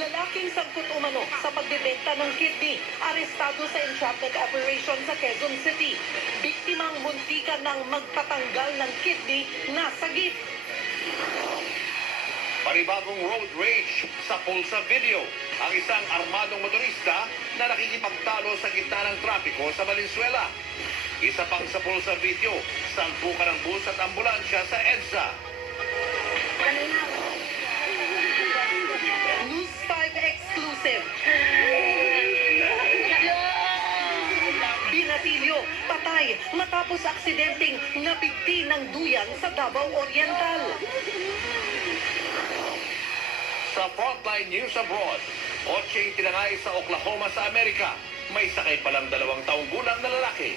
Lalaking sangkot umano sa pagbebenta ng kidney, arestado sa entrapment operation sa Quezon City. Biktimang muntikan ng magpatanggal ng kidney na sagip. Panibagong road rage sa Pulsa Video. Ang isang armadong motorista na nakikipagtalo sa gitna ng trapiko sa Valenzuela. Isa pang sa Pulsa Video, salpukan ng bus at ambulansya sa EDSA. News 5 exclusive. Binatilyo, patay matapos aksidenteng napigti ng duyan sa Davao Oriental. Sa Frontline News Abroad, 8 tinangay sa Oklahoma sa Amerika. May sakay palang 2 taong gulang na lalaki.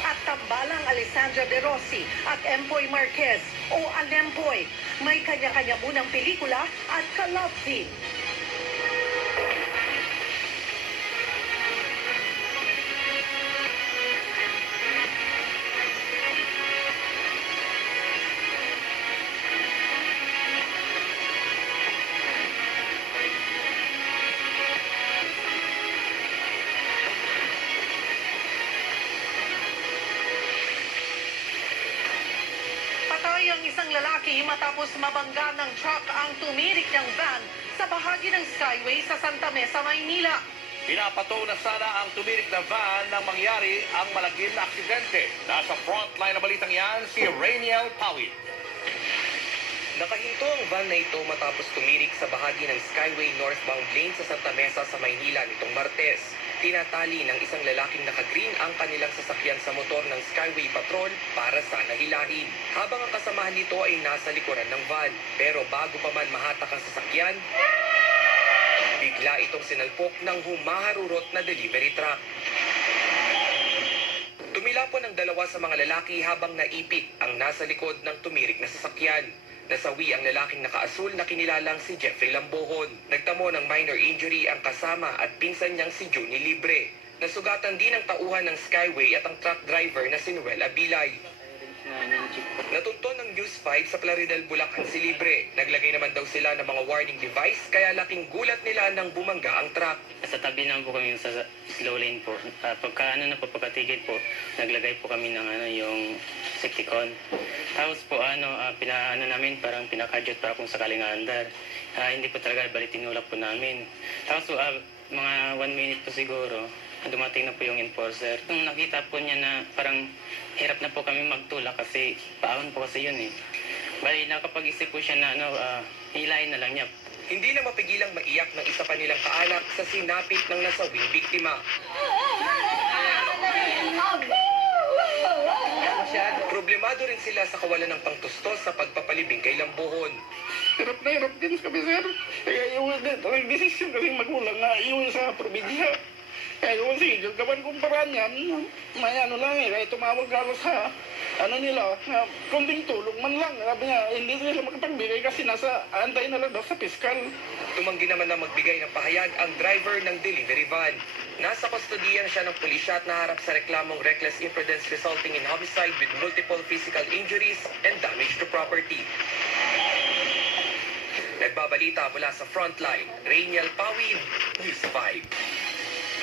At tambalang Alessandra De Rossi at Empoy Marquez o Alempoy. May kanya-kanya munang pelikula at ka-love team. Patay ang isang lalaki matapos mabangga ng truck ang tumirik ng van sa bahagi ng Skyway sa Santa Mesa, Maynila. Pinapato na sana ang tumirik na van nang mangyari ang malagim na aksidente. Nasa frontline na balitang yan, si Rainiel Pawit. Nakahinto ang van na ito matapos tumirik sa bahagi ng Skyway northbound lane sa Santa Mesa sa Maynila nitong Martes. Tinatali ng isang lalaking naka-green ang kanilang sasakyan sa motor ng Skyway Patrol para sana hilahin. Habang ang kasamahan nito ay nasa likuran ng van. Pero bago pa man mahatak ang sasakyan, bigla itong sinalpok ng humaharurot na delivery truck. Tumilapon ang 2 sa mga lalaki habang naipit ang nasa likod ng tumirik na sasakyan. Nasawi ang lalaking nakaasul na kinilalang si Jeffrey Lambohon. Nagtamo ng minor injury ang kasama at pinsan niyang si Johnny Libre. Nasugatan din ang tauhan ng Skyway at ang truck driver na si Noel Abilay. Natunton ng News 5 sa Plaridel, Bulacan si Libre. Naglagay naman daw sila ng mga warning device kaya laking gulat nila nang bumangga ang truck. Sa tabi naman po kami sa slow lane po. Pagkatigil po, naglagay po kami ng yung safety con. Tapos po namin parang pinakadyot para kung sakaling aandar. Hindi po talaga balik tinulak po namin. Tapos po, mga 1 minute po siguro, dumating na po yung enforcer. Nung nakita po niya na parang hirap na po kami magtulak kasi paahon po kasi yun eh. Bali, nakapag-isip po siya na hilahin na lang niya. Hindi na mapigilang maiyak ng isa pa nilang kaanak sa sinapit ng nasawing biktima. Problema Alarmado rin sila sa kawalan ng pangtustos sa pagpapalibing kay Lambohon. Hirap na hirap din kami, sir. Kaya yung desisyon kasing magulang na iuwi sa probinsya. Kaya yung sige, gawan kong paraan yan, may ano lang eh, kaya tumawag ako sa, ano nila, kunting tulong man lang. Sabi niya, hindi sila makapagbigay kasi nasa, antay na lang daw sa piskal. Tumanggi naman na magbigay ng pahayag ang driver ng delivery van. Nasa kustodiyan siya ng pulisya at naharap sa reklamong reckless imprudence resulting in homicide with multiple physical injuries and damage to property. Nagbabalita mula sa Frontline, Rainiel Pawid, News 5.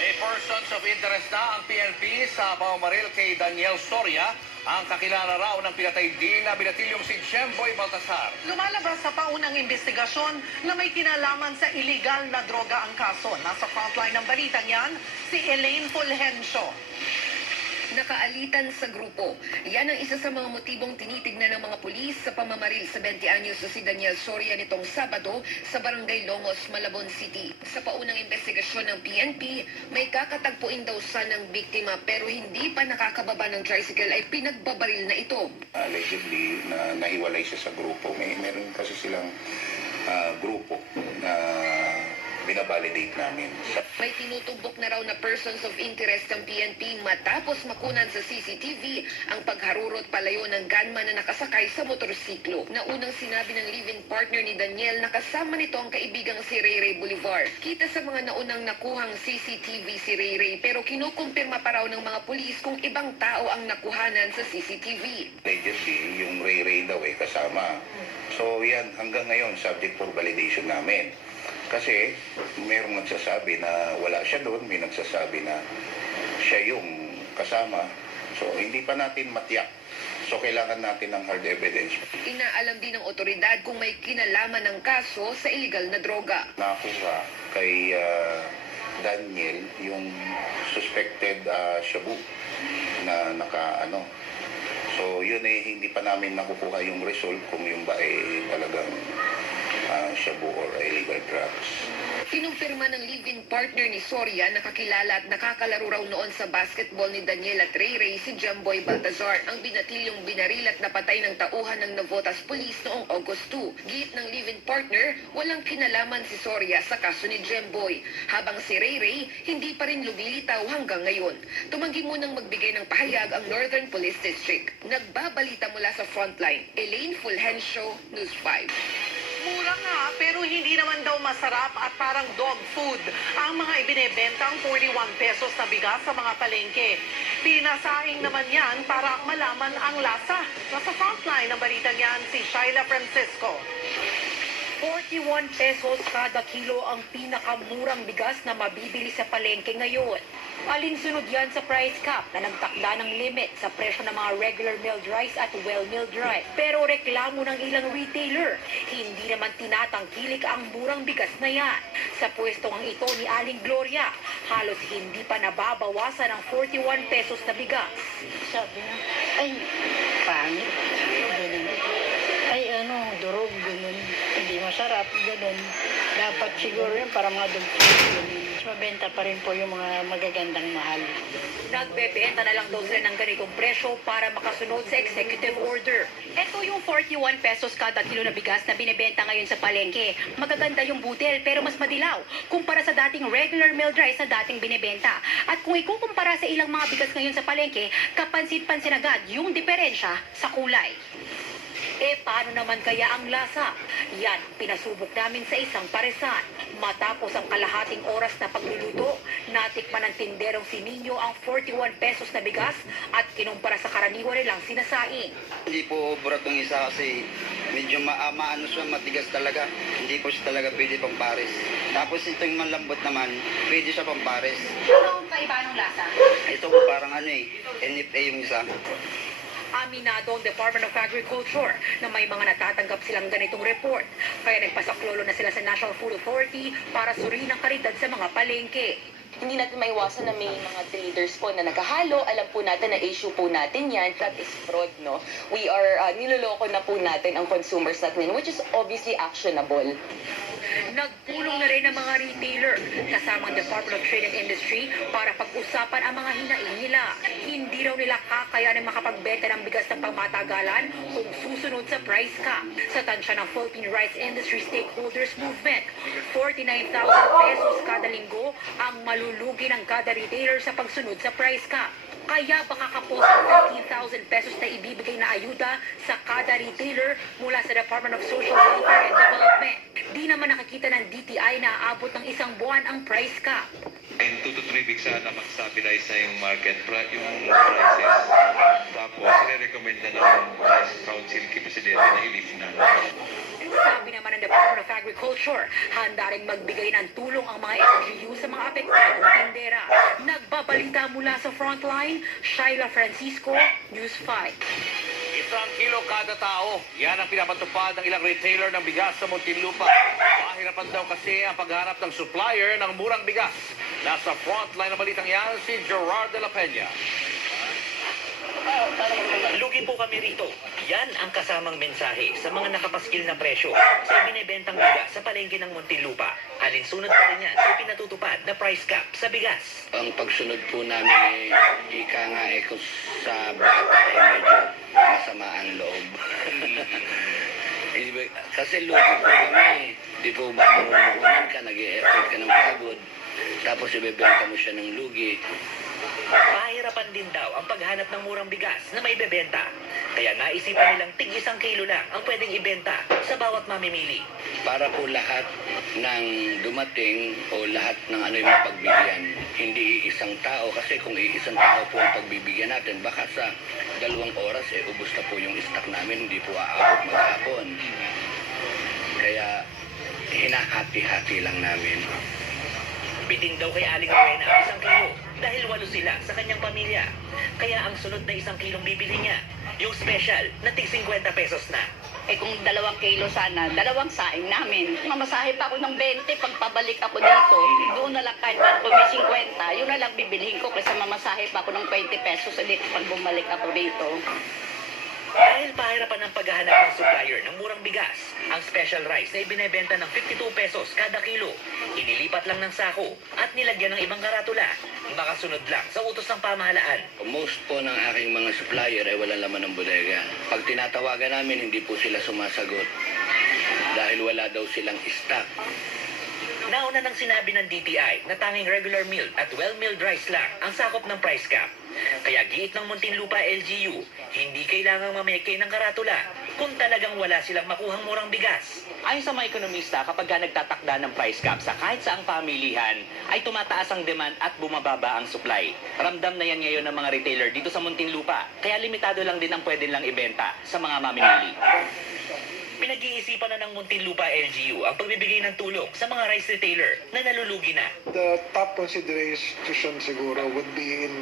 May persons of interest na ang PNP sa pamamaril kay Daniel Soria, ang kakilala raw ng pinatay din na binatilyong si Jemboy Baltasar. Lumalabas sa paunang investigasyon na may kinalaman sa illegal na droga ang kaso. Nasa frontline ng balitang yan, si Elaine Fulgencio. Nakaalitan sa grupo. Yan ang isa sa mga motibong tinitignan ng mga pulis sa pamamaril sa 20 anyos na si Daniel Soria nitong Sabado sa Barangay Longos, Malabon City. Sa paunang investigasyon ng PNP, may kakatagpuin daw sana ng biktima pero hindi pa nakakababa ng tricycle ay pinagbabaril na ito. Allegedly, na nahiwalay siya sa grupo. Meron kasi silang grupo na binabalidate namin. May tinutumbok na raw na persons of interest ng PNP matapos makunan sa CCTV ang pagharurot palayo ng gunman na nakasakay sa motorsiklo. Naunang sinabi ng live-in partner ni Daniel na kasama nito ang kaibigang si Ray Ray Bolivar. Kita sa mga naunang nakuhang CCTV si Ray Ray pero kinukumpirma pa raw ng mga pulis kung ibang tao ang nakuhanan sa CCTV. Allegedly, yung Ray Ray daw kasama. So yan, hanggang ngayon, subject for validation namin. Kasi mayroong nagsasabi na wala siya doon, may nagsasabi na siya yung kasama. So hindi pa natin matiyak. So kailangan natin ng hard evidence. Inaalam din ng otoridad kung may kinalaman ng kaso sa illegal na droga. Nakuha kay Daniel yung suspected shabu na naka-ano. So yun hindi pa namin nakukuha yung result kung yung ba talagang shabu or illegal drugs. Kinumpirma ng live-in partner ni Soria na kakilala at nakakalaro raw noon sa basketball ni Daniel at Ray Ray si Jemboy Baltasar ang binatilyong binaril at napatay ng tauhan ng Navotas Police noong August 2. Giit ng live-in partner, walang kinalaman si Soria sa kaso ni Jemboy. Habang si Ray Ray, hindi pa rin lumilitaw hanggang ngayon. Tumanggi munang magbigay ng pahayag ang Northern Police District. Nagbabalita mula sa Frontline, Elaine Fulgencio, News 5. Mura nga, pero hindi naman daw masarap at parang dog food ang mga ibinebentang 41 pesos na bigas sa mga palengke. Pinasaing naman yan para malaman ang lasa. Nasa frontline ng balitang yan si Shaila Francisco. 41 pesos kada kilo ang pinakamurang bigas na mabibili sa palengke ngayon. Alinsunod yan sa price cap na nagtakda ng limit sa presyo ng mga regular milled rice at well-milled rice. Pero reklamo ng ilang retailer, hindi naman tinatangkilik ang murang bigas na yan. Sa pwestong ang ito ni Aling Gloria, halos hindi pa nababawasan ang 41 pesos na bigas. Sabi na, ay, pangit. Ganun. Ay, durog, ganun. Hindi masarap, ganun. Dapat siguro yun para mga dugtong, ganun. Mabenta pa rin po yung mga magagandang mahal. Nagbebenta na lang daw sila ng ganitong presyo para makasunod sa executive order. Ito yung 41 pesos kada kilo na bigas na binibenta ngayon sa palengke. Magaganda yung butil pero mas madilaw kumpara sa dating regular milled rice na dating binibenta. At kung ikukumpara sa ilang mga bigas ngayon sa palengke, kapansin-pansin agad yung diferensya sa kulay. Paano naman kaya ang lasa? Yan, pinasubok namin sa isang paresan. Matapos ang kalahating oras na pagluluto, natikman ng tinderong si Nino ang 41 pesos na bigas at kinumpara sa karaniwan nilang sinasaing. Hindi po burat ng isa kasi medyo maano siya, matigas talaga. Hindi po siya talaga pwede pang pares. Tapos ito yung malambot naman, pwede siya pang pares. Ano ang kaiba ng lasa? Ito po parang NFA yung isa. Aminado ang Department of Agriculture na may mga natatanggap silang ganitong report. Kaya nagpasaklolo na sila sa National Food Authority para suriin ang kalidad sa mga palengke. Hindi natin maiwasan na may mga traders po na naghahalo. Alam po natin na issue po natin yan. That is fraud, no? We are, niloloko na po natin ang consumers natin, which is obviously actionable. Nagpulong na rin ang mga retailer kasama ang Department of Trade and Industry para pag-usapan ang mga hinaing nila. Hindi raw nila kakayanin makapagbenta ng bigas ng pangmatagalan kung susunod sa price cap. Sa tansya ng Philippine Rice Industry Stakeholders Movement, 49,000 pesos kada linggo ang malulugi ng kada retailer sa pagsunod sa price cap. Kaya baka kapos ang 15,000 pesos na ibibigay na ayuda sa kada retailer mula sa Department of Social Welfare and Development. Di naman nakikita ng DTI na aabot ng isang buwan ang price cap. In 2 to 3 weeks sana mag-stabilize na yung market, yung prices. Tapos, nire-recommend na ng Price Council kay Presidente na i-lift na. Sabi naman ng Department of Agriculture, handa rin magbigay ng tulong ang mga LGU sa mga apektadong tindera. Nagbabalita mula sa frontline, Shaila Francisco, News 5. 1 kilo kada tao. Yan ang pinapatupad ng ilang retailer ng bigas sa Muntinlupa. Pahirapan daw kasi ang paghanap ng supplier ng murang bigas. Nasa frontline ng balitang yan si Gerard de la Peña. Lugi po kami rito. Yan ang kasamang mensahe sa mga nakapaskil na presyo sa binibentang bigas sa palengke ng Muntinlupa. Alinsunod pa rin yan sa pinatutupad na price cap sa bigas. Ang pagsunod po namin ika nga kung sa bata medyo masama ang loob. Kasi lugi po kami. Di po ba marunong ka, nag-e-effort ka ng pagod. Tapos ibebenta mo siya ng lugi. Pahirapan din daw ang paghanap ng murang bigas na may bebenta. Kaya naisipan nilang tig 1 kilo lang ang pwedeng ibenta sa bawat mamimili. Para po lahat ng dumating o lahat ng ano yung mapagbigyan, hindi isang tao. Kasi kung isang tao po ang pagbibigyan natin, baka sa 2 oras ubos na po yung stock namin, hindi po aabot maghapon. Kaya hinahati-hati lang namin. Biting daw kay Aling Rowena 1 kilo dahil 8 sila sa kanyang pamilya. Kaya ang sunod na 1 kilong bibili niya, yung special na tig 50 pesos na. Kung 2 kilo sana, 2 saing namin. Mamasahe pa ako ng 20 pag pabalik ako dito. Doon na lang kahit kung may 50, yun na lang bibilhin ko kasi mamasahe pa ako ng 20 pesos ulit pag bumalik ako dito. Dahil pahirapan ang paghahanap ng supplier ng murang bigas, ang special rice na ibinebenta ng 52 pesos kada kilo, inilipat lang ng sako at nilagyan ng ibang karatula. Makasunod lang sa utos ng pamahalaan. Most po ng aking mga supplier ay wala laman ng bodega. Pag tinatawagan namin, hindi po sila sumasagot dahil wala daw silang stock. Nauna nang sinabi ng DTI na tanging regular milled at well-milled rice lang ang sakop ng price cap. Kaya giit ng Muntinlupa LGU, hindi kailangang mameke ng karatula kung talagang wala silang makuhang murang bigas. Ayon sa mga ekonomista, kapag nagtatakda ng price cap sa kahit saang pamilihan, ay tumataas ang demand at bumababa ang supply. Ramdam na yan ngayon ng mga retailer dito sa Muntinlupa, kaya limitado lang din ang pwede lang ibenta sa mga mamimili. Pinag-iisipan na ng Muntinlupa LGU ang pagbibigay ng tulong sa mga rice retailer na nalulugi na. The top consideration siguro would be in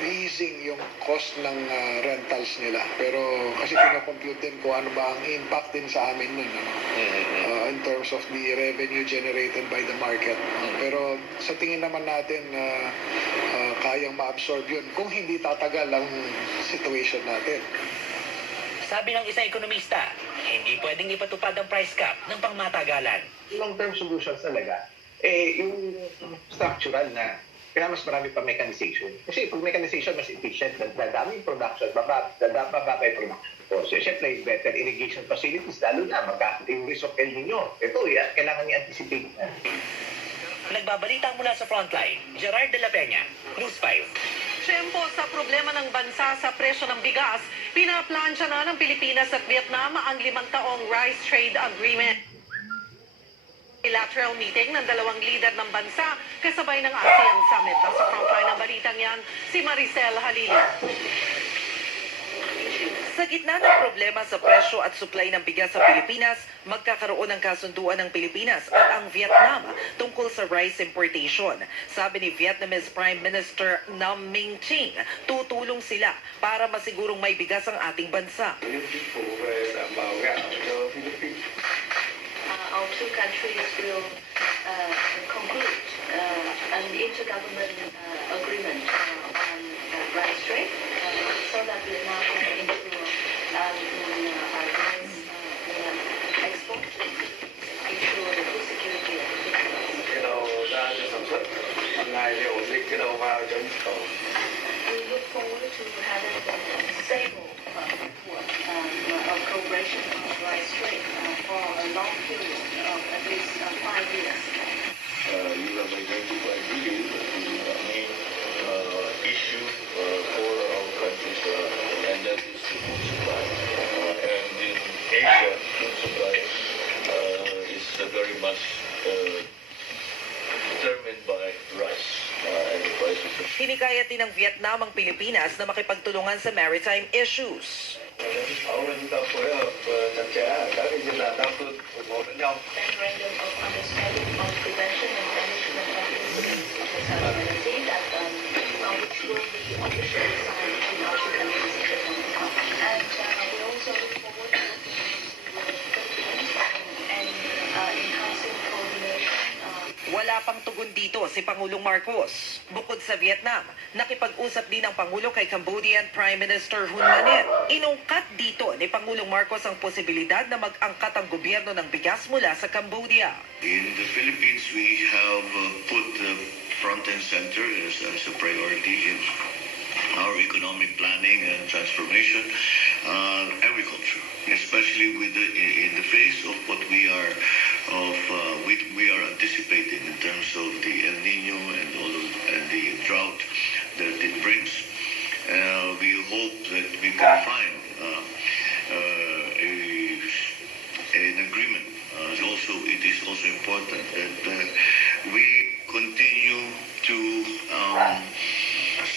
easing yung cost ng rentals nila. Pero kasi pinakompute din ko ano ba ang impact din sa amin nun, ano? In terms of the revenue generated by the market. Pero sa tingin naman natin kayang ma-absorb yun kung hindi tatagal ang situation natin. Sabi ng isang ekonomista, hindi pwedeng ipatupad ang price cap ng pangmatagalan. Long-term solutions talaga, yung structural na kaya mas marami pa mechanization. Kasi pag mechanization, mas efficient, dadami yung production, bababa yung production. So, siyempre, better irrigation facilities, lalo na yung risk of El Nino. Ito, kailangan i-anticipate na. Nagbabalita mula sa frontline, Gerard de la Peña, News 5. Tiyempo sa problema ng bansa sa presyo ng bigas, pinaplansya na ng Pilipinas at Vietnam ang 5 taong rice trade agreement. Bilateral meeting ng 2 lider ng bansa kasabay ng ASEAN Summit. Nasa frontline ng balitang yan, si Maricel Halili. Sa gitna ng problema sa presyo at supply ng bigas sa Pilipinas, magkakaroon ng kasunduan ng Pilipinas at ang Vietnam tungkol sa rice importation. Sabi ni Vietnamese Prime Minister Nam Minh Ching, tutulong sila para masigurong may bigas ang ating bansa. Our two countries will conclude an intergovernment agreement on rice trade so that Vietnam can improve our rice export. We look forward to having a stable cooperation on the rice trade for a long period of at least 5 years. You have identified really the main issue for our countries, and that is the food supply. And in Asia, food supply is very much determined by rice and the prices of. Hinikayat din ng Vietnam ang Pilipinas na makipagtulungan sa maritime issues. Memorandum of understanding on prevention and management of incidents of the Sea that which will be officially signed between our two countries in the coming months. And we also look forward to working with the Philippines and enhancing coordination. Wala pang tugon dito si Pangulong Marcos. Bukod sa Vietnam, nakipag-usap din ang Pangulo kay Cambodian Prime Minister Hun Manet. Inungkat dito ni Pangulong Marcos ang posibilidad na mag-angkat ang gobyerno ng bigas mula sa Cambodia. In the Philippines, we have put front and center as a priority in our economic planning and transformation, agriculture, especially in the face of what we are anticipating in terms of the El Nino and the drought that it brings. We hope that we can find an agreement. It is also important that we continue to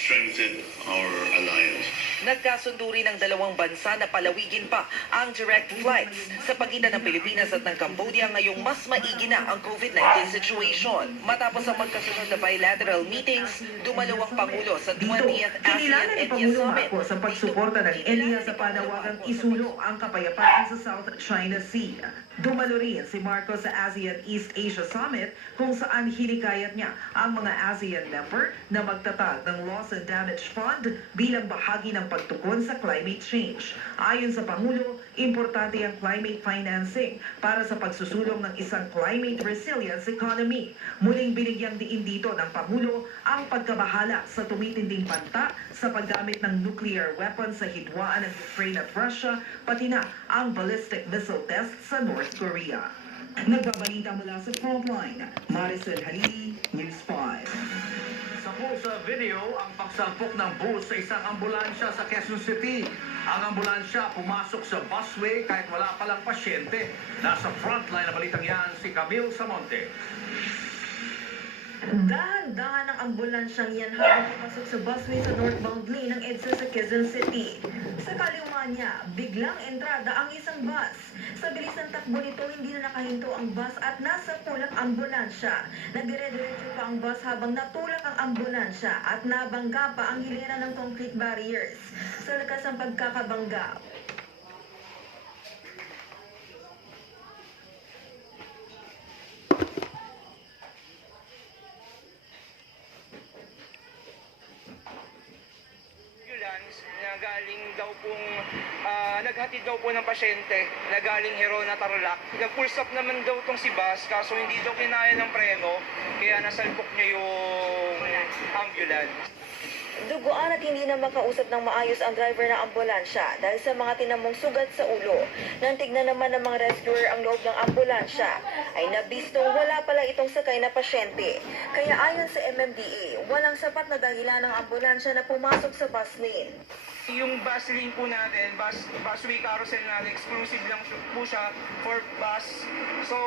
strengthen our alliance. Nagkasundo rin ang dalawang bansa na palawigin pa ang direct flights sa pagitan ng Pilipinas at ng Cambodia ngayong mas maigi na ang COVID-19 situation. Matapos ang magkasunod na bilateral meetings, dumalaw ang Pangulo sa 20th ASEAN India Summit. Marcos ang pagsuporta ng India sa panawagang isulong ang kapayapaan sa South China Sea. Dumalo rin si Marcos sa ASEAN East Asia Summit kung saan hinikayat niya ang mga ASEAN member na magtatag ng Loss and Damage Fund bilang bahagi ng pagtugon sa climate change. Ayon sa Pangulo, importante ang climate financing para sa pagsusulong ng isang climate resilience economy. Muling binigyang diin dito ng Pangulo ang pagkabahala sa tumitinding banta sa paggamit ng nuclear weapons sa hidwaan ng Ukraine at Russia, pati na ang ballistic missile test sa North Korea. Nagbabalita mula sa Frontline, Maricel Halili, News 5. Sa video ang pagsalpok ng bus sa isang ambulansya sa Quezon City. Ang ambulansya pumasok sa busway kahit wala palang pasyente. Nasa frontline na balitang yan si Camille Samonte. Dahan-dahan ang ambulansyang yan habang papasok sa busway sa northbound lane ng EDSA sa Quezon City. Sa kaliwa niya, biglang entrada ang isang bus. Sa bilis ng takbo nito, hindi na nakahinto ang bus at nasa pulak ambulansya. Nagdire-diretso pa ang bus habang natulak ang ambulansya at nabangga pa ang hilera ng concrete barriers. Sa lakas ng pagkakabangga, galing daw pong naghatid daw po ng pasyente na galing Herona Tarlac. Nag-full stop naman daw tong si bus kaso hindi daw kinaya ng preno kaya nasalpok niya yung ambulance. duguan at hindi na makausap ng maayos ang driver ng ambulansya dahil sa mga tinamong sugat sa ulo. Nang tignan naman ng mga rescuer ang loob ng ambulansya, ay nabistong wala pala itong sakay na pasyente. Kaya ayon sa MMDA, walang sapat na dahilan ng ambulansya na pumasok sa bus lane. Yung bus lane po natin, busway carousel natin, exclusive lang po siya for bus. So,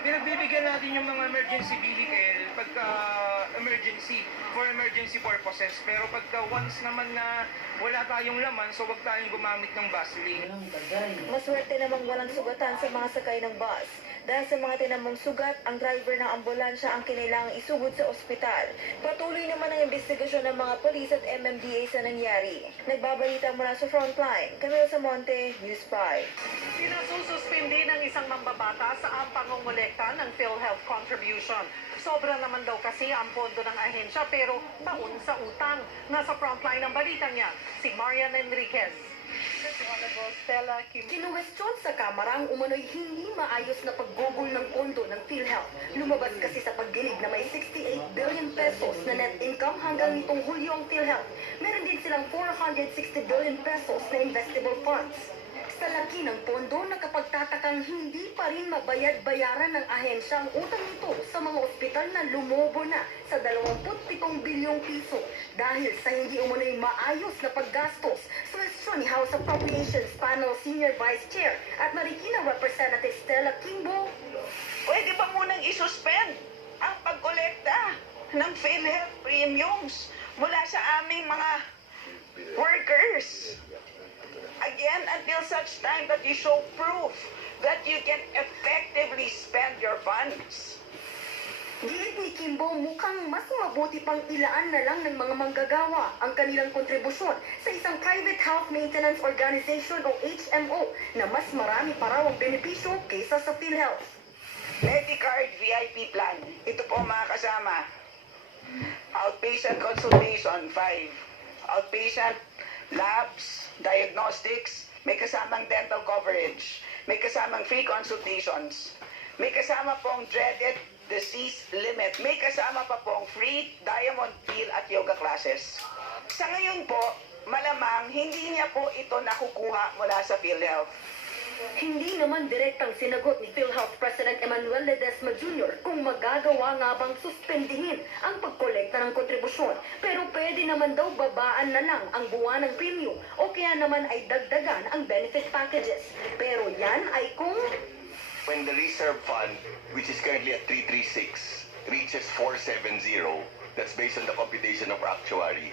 pinagbibigyan natin yung mga emergency vehicle pagka emergency, for emergency purposes. Pero pagka once naman na wala tayong laman, so wag tayong gumamit ng bus lane. Maswerte namang walang sugatan sa mga sakay ng bus. Dahil sa mga tinamong sugat, ang driver ng ambulansya ang kinailangang isugod sa ospital. Patuloy naman ang investigasyon ng mga polis at MMDA sa nangyari. Nagbabalita mula sa Frontline, Camille Samonte, News 5. Pinasususpindi ng isang mambabata sa ang pangongolekta ng PhilHealth contribution. Sobra naman daw kasi ang pondo ng ahensya pero taon sa utang. Nasa Frontline ng balita niya, si Marian Enriquez. Kinuwestiyon sa Kamara ang umano'y hindi maayos na paggugol ng pondo ng PhilHealth. Lumabas kasi sa pagdinig na may 68 billion pesos na net income hanggang nitong Hulyo ang PhilHealth. Meron din silang 460 billion pesos na investable funds. Sa laki ng pondo, nakapagtatakang hindi pa rin mabayad-bayaran ng ahensya ang utang nito sa mga ospital na lumobo na sa 27 bilyong piso dahil sa hindi umunoy maayos na paggastos. Suwestyon ni House Appropriations Panel Senior Vice Chair at Marikina Representative Stella Kimbo. Pwede ba munang isuspend ang pagkolekta ng PhilHealth premiums mula sa aming mga workers? Again, until such time that you show proof that you can effectively spend your funds. Giit ni Kimbo, mukhang mas mabuti pang ilaan na lang ng mga manggagawa ang kanilang kontribusyon sa isang Private Health Maintenance Organization o HMO na mas marami pa raw ang benepisyo kaysa sa PhilHealth. Medicard VIP plan. Ito po mga kasama. Outpatient consultation, 5. Outpatient labs, diagnostics, may kasamang dental coverage, may kasamang free consultations, may kasama pong dreaded disease limit, may kasama pa pong free diamond peel at yoga classes. Sa ngayon po, malamang hindi niya po ito nakukuha mula sa PhilHealth. Hindi naman direktang sinagot ni PhilHealth President Emmanuel Ledesma Jr. kung magagawa nga bang suspendihin ang pagkolekta ng kontribusyon. Pero pwede naman daw babaan na lang ang buwan ng premium o kaya naman ay dagdagan ang benefit packages. Pero yan ay kung... When the reserve fund, which is currently at 336, reaches 470, that's based on the computation of our actuary.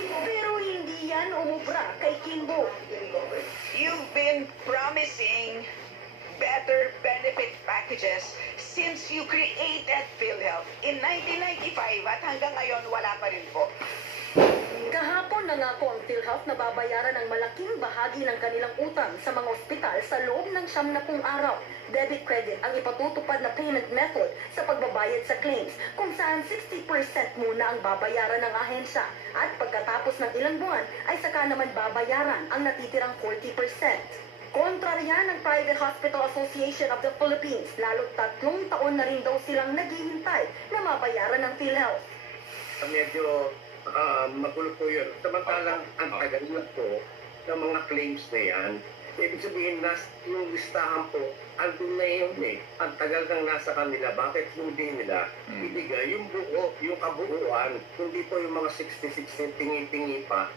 Pero hindi yan umubra kay Kimbo. You've been promising better benefit packages since you created PhilHealth in 1995 at hanggang ngayon wala pa rin po. Kahapon nangako ang PhilHealth na babayaran ang malaking bahagi ng kanilang utang sa mga ospital sa loob ng 70 araw. Debit credit ang ipatutupad na payment method sa pagbabayad sa claims kung saan 60% muna ang babayaran ng ahensya at pagkatapos ng ilang buwan ay saka naman babayaran ang natitirang 40%. Kontra yan ng Private Hospital Association of the Philippines, lalo't 3 taon na rin daw silang naghihintay na mabayaran ng PhilHealth. Medyo magulo po yun. Samantalang ang tagal na po ng mga claims na yan, ibig sabihin, yung listahan po, andun na yun eh. Ang tagal nang nasa kanila, bakit hindi nila ibigay yung buo, yung kabuuan, hindi po yung mga 60-60 tingi-tingi pa.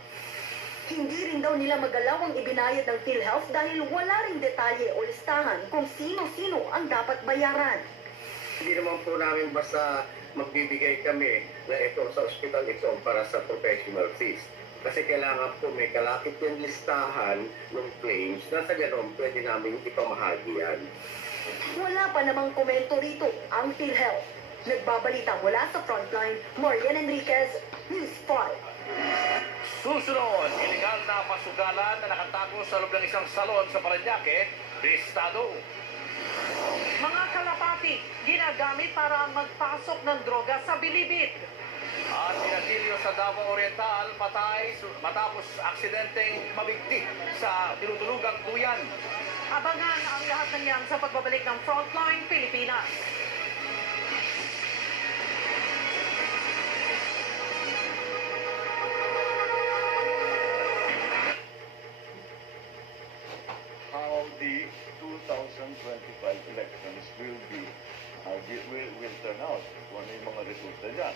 Hindi rin daw nila magalaw ang ibinayad ng PhilHealth dahil wala ring detalye o listahan kung sino-sino ang dapat bayaran. Hindi naman po namin basta magbibigay kami na ito sa ospital ito para sa professional fees. Kasi kailangan po may kalapit yung listahan ng claims na sa ganon pwede namin ipamahagi yan. Wala pa namang komento rito ang PhilHealth. Nagbabalita mula sa Frontline, Marian Enriquez, News 5. Susunod, iligal na pasugalan na nakatago sa loob ng isang salon sa Parañaque, Estado. Mga kalapati, ginagamit para magpasok ng droga sa Bilibid. At pinatilyo sa Davao Oriental, patay matapos aksidenteng mabigti sa tinutulugang duyan. Abangan ang lahat ng yan sa pagbabalik ng Frontline Pilipinas. How the 2025 elections will turn out, kung ano yung mga resulta dyan.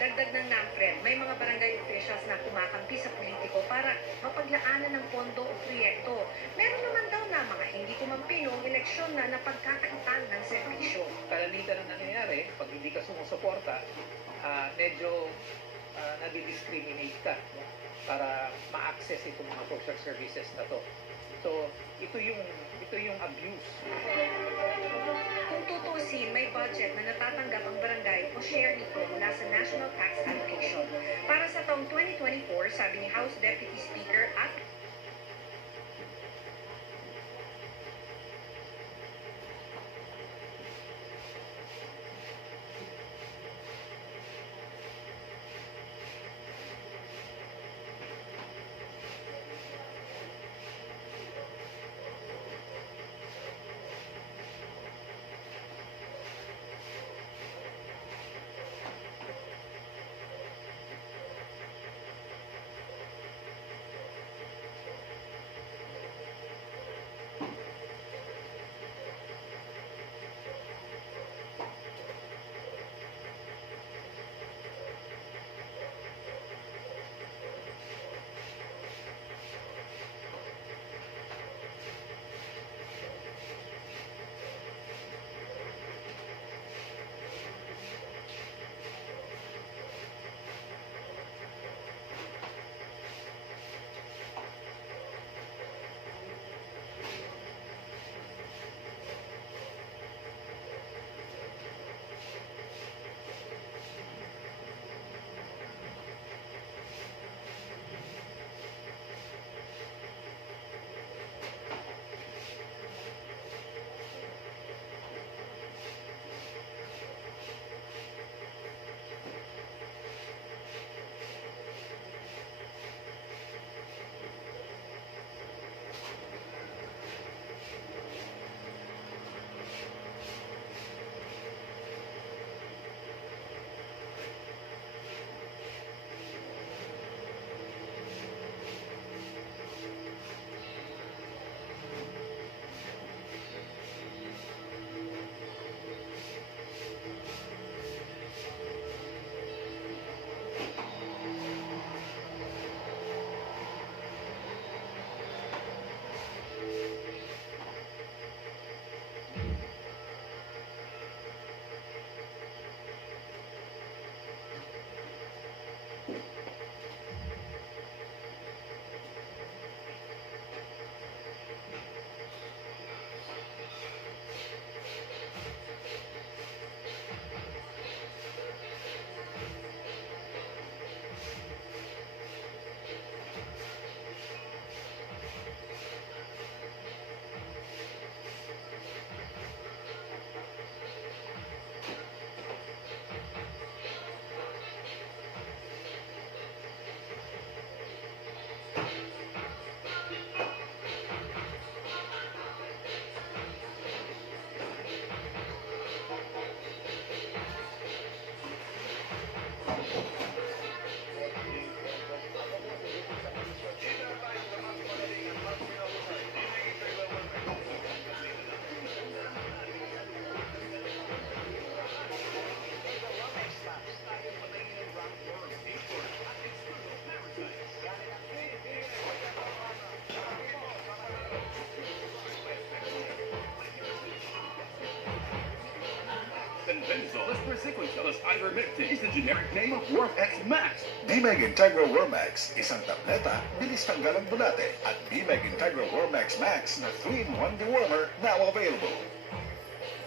Dagdag ng NAMFRED, may mga barangay officials na kumakampi sa politiko para mapaglaanan ng pondo o proyekto. Meron naman daw na mga hindi kumampi noong eleksyon na napagkakaitan ng serbisyo. Kalalitan ang nangyayari, pag hindi ka sumusuporta, medyo nadi-discriminate ka para ma-access itong mga social services na to. So, ito yung abuse. Kung tutuusin, may budget na natatanggap ang barangay o share nito mula sa National Tax Allocation. Para sa taong 2024, sabi ni House Deputy Speaker at Quercetin ivermectin is the generic name of Wormex Max. B-Meg Integra Wormex, isang tableta, bilis tanggal ang bulate. At B-Meg Integra Wormex Max na 3-in-1 dewormer now available.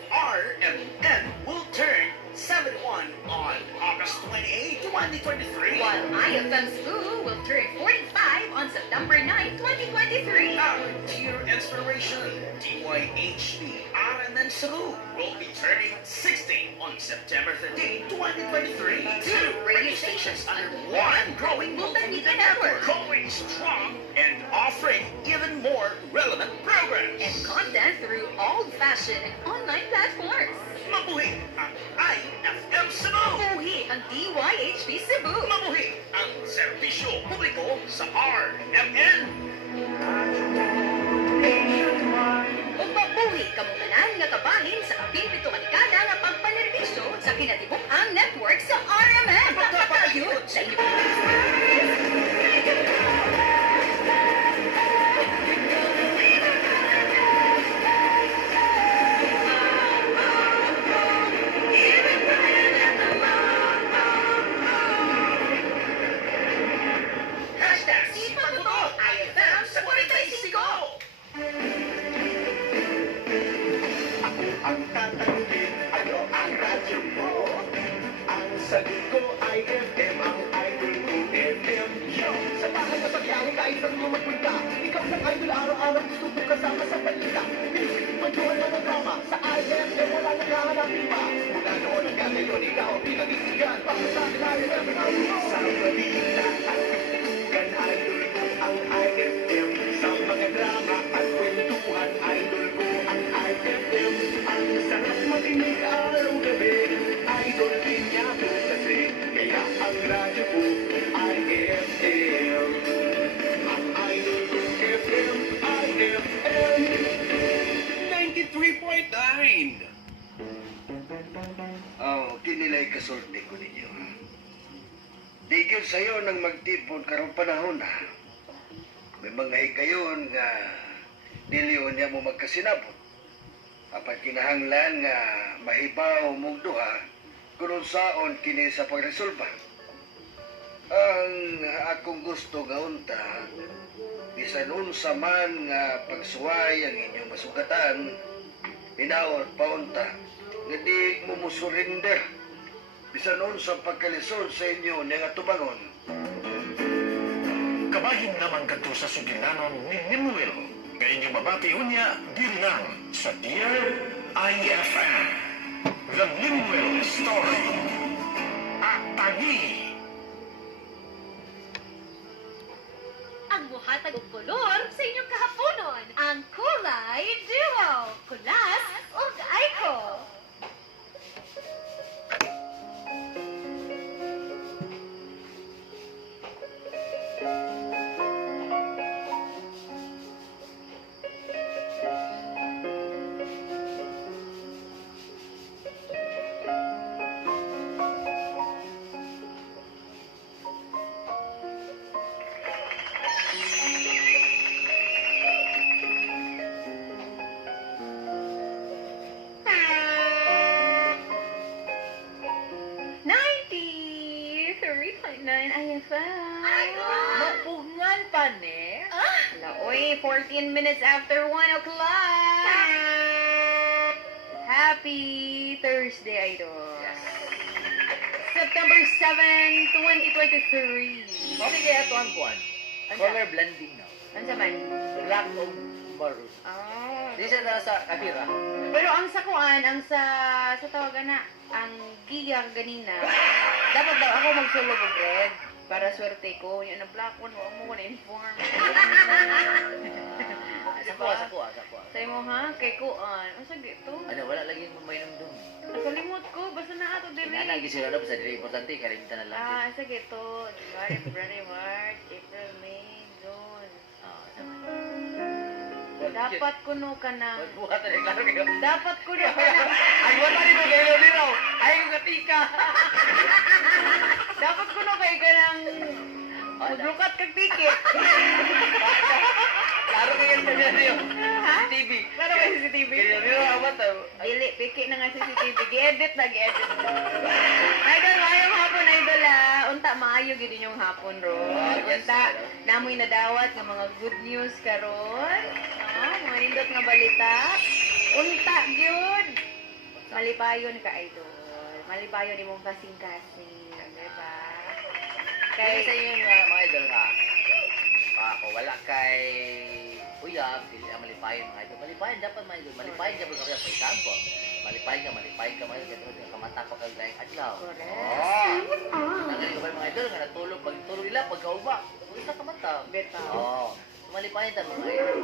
RMN will turn 71 on August 28, 2023. While IFM Cebu will turn 45 on September 9, 2023. Our dear inspiration, DYHP RMN Cebu will be turning 60 on September 13, 2023. Two radio stations under one growing multimedia network. Going strong and offering even more relevant programs. And content through old-fashioned and online platforms. Mabuhi ang IFM Cebu! Mabuhi ang DYHP Cebu! Mabuhi ang serbisyo publiko sa RMN! Ug mabuhi kamong tanan nga kabahin sa kaping pito ka dekada nga pagpanerbisyo sa kinatibuk-ang network sa RMN. Pagkapayod sa inyong Hashtag Sipagbuto IFM sa 45. Ang tatanungin, ano ang radyo mo? Ang sagot ko ay FM, ang idol ko FM. Yo! Sa bahay na pagyahin, kahit saan mo magpunta. Ikaw ng idol, araw-araw gusto ko kasama sa balita. Music, kwentuhan ng drama. Sa IFM, wala nang hahanapin pa. Mula noon hanggang ngayon, ikaw ang pinag-isigan. Para sa akin, IFM, ang idol. Sa balita at kwentuhan, idol ko ang IFM. Sa mga drama at kwentuhan, idol ko ang IFM. Ang sarap makinig araw-gabi. Idol din niya to kasi. Kaya ang radyo ko ay FM. Ang idol ko FM, IFM. 93.9. Oh, kinilay kasorte ko ninyo. Digil sa'yo nang magtipon karong panahon na. May mga hikayon nga niliyon niya mo magkasinabot. Apat kinahanglan nga mahibaw mong duha kung saon kini sa pagresolba. Ang akong gusto nga unta, bisan unsa man nga pagsuway ang inyong masugatan, minaot pa unta, nga di mo musurrender. Bisan unsa pagkalisod sa inyo nga tubangon. Kabahin naman kadto sa sugilanon ni Nimuel. Nga inyong mabati unya, dirilang sa Dear IFM. The Nimuel Story. At Tagi. ang muhatag og kolor sa inyong kahaponon. Ang Kulay Duo. Kulas ug Aiko. Mapungan pa, ne? Laoy, 14 minutes after 1 o'clock. Happy Thursday, Idol. September 7, 2023. Okay, kaya ito ang kuwan. Color blending na. Ano man? Black o maroon. Oh. Di siya na sa kapira. Pero ang sa kuan, ang sa tawagan na, ang giyang ganina, dapat daw ako magsulog og red para swerte ko. Yan ang black one, huwag mo ko na-inform. Sa kuwa. Sa'yo mo ha? Kay kuan. Ang sagit to? Ano, wala lagi mo may namdum. Nakalimot ko, basta na ato dili. Nagi sila na, basta dili importante, kalimutan na lang. Ah, sige to. January, February, March, April, May, June. Dapat kuno ka na. Dapat kuno ka na. Ay, wala rin mo kayo niraw. Ay, yung katika. Dapat kuno kayo ka ng maglukat kag ticket. Klaro kayo sa niyo. Ha? CCTV. Klaro kayo sa CCTV? Kaya nyo, amat. Dili, piki na nga CCTV. Gi-edit na, gi-edit na. Idol, mayong hapon, idol unta maayo gid inyong hapon ron. Unta namoy nadawat nga mga good news karon. Mga nindot nga balita. Unta gyud. Malipayon ka, idol. Malipayon imong kasing-kasing, di ba? Kaya sa inyo mga idol nga, ako wala kay uyab, dili ang malipayon mga idol. Malipayon dapat mga idol. Malipayon ka for example. Malipayon ka mga idol. Kasi kamata pa kag laing adlaw. Correct. Nagaling ba mga idol nga natulog, pag tulog nila pagkauba. Isa ka mata. Beta. Malipayon ta mga idol.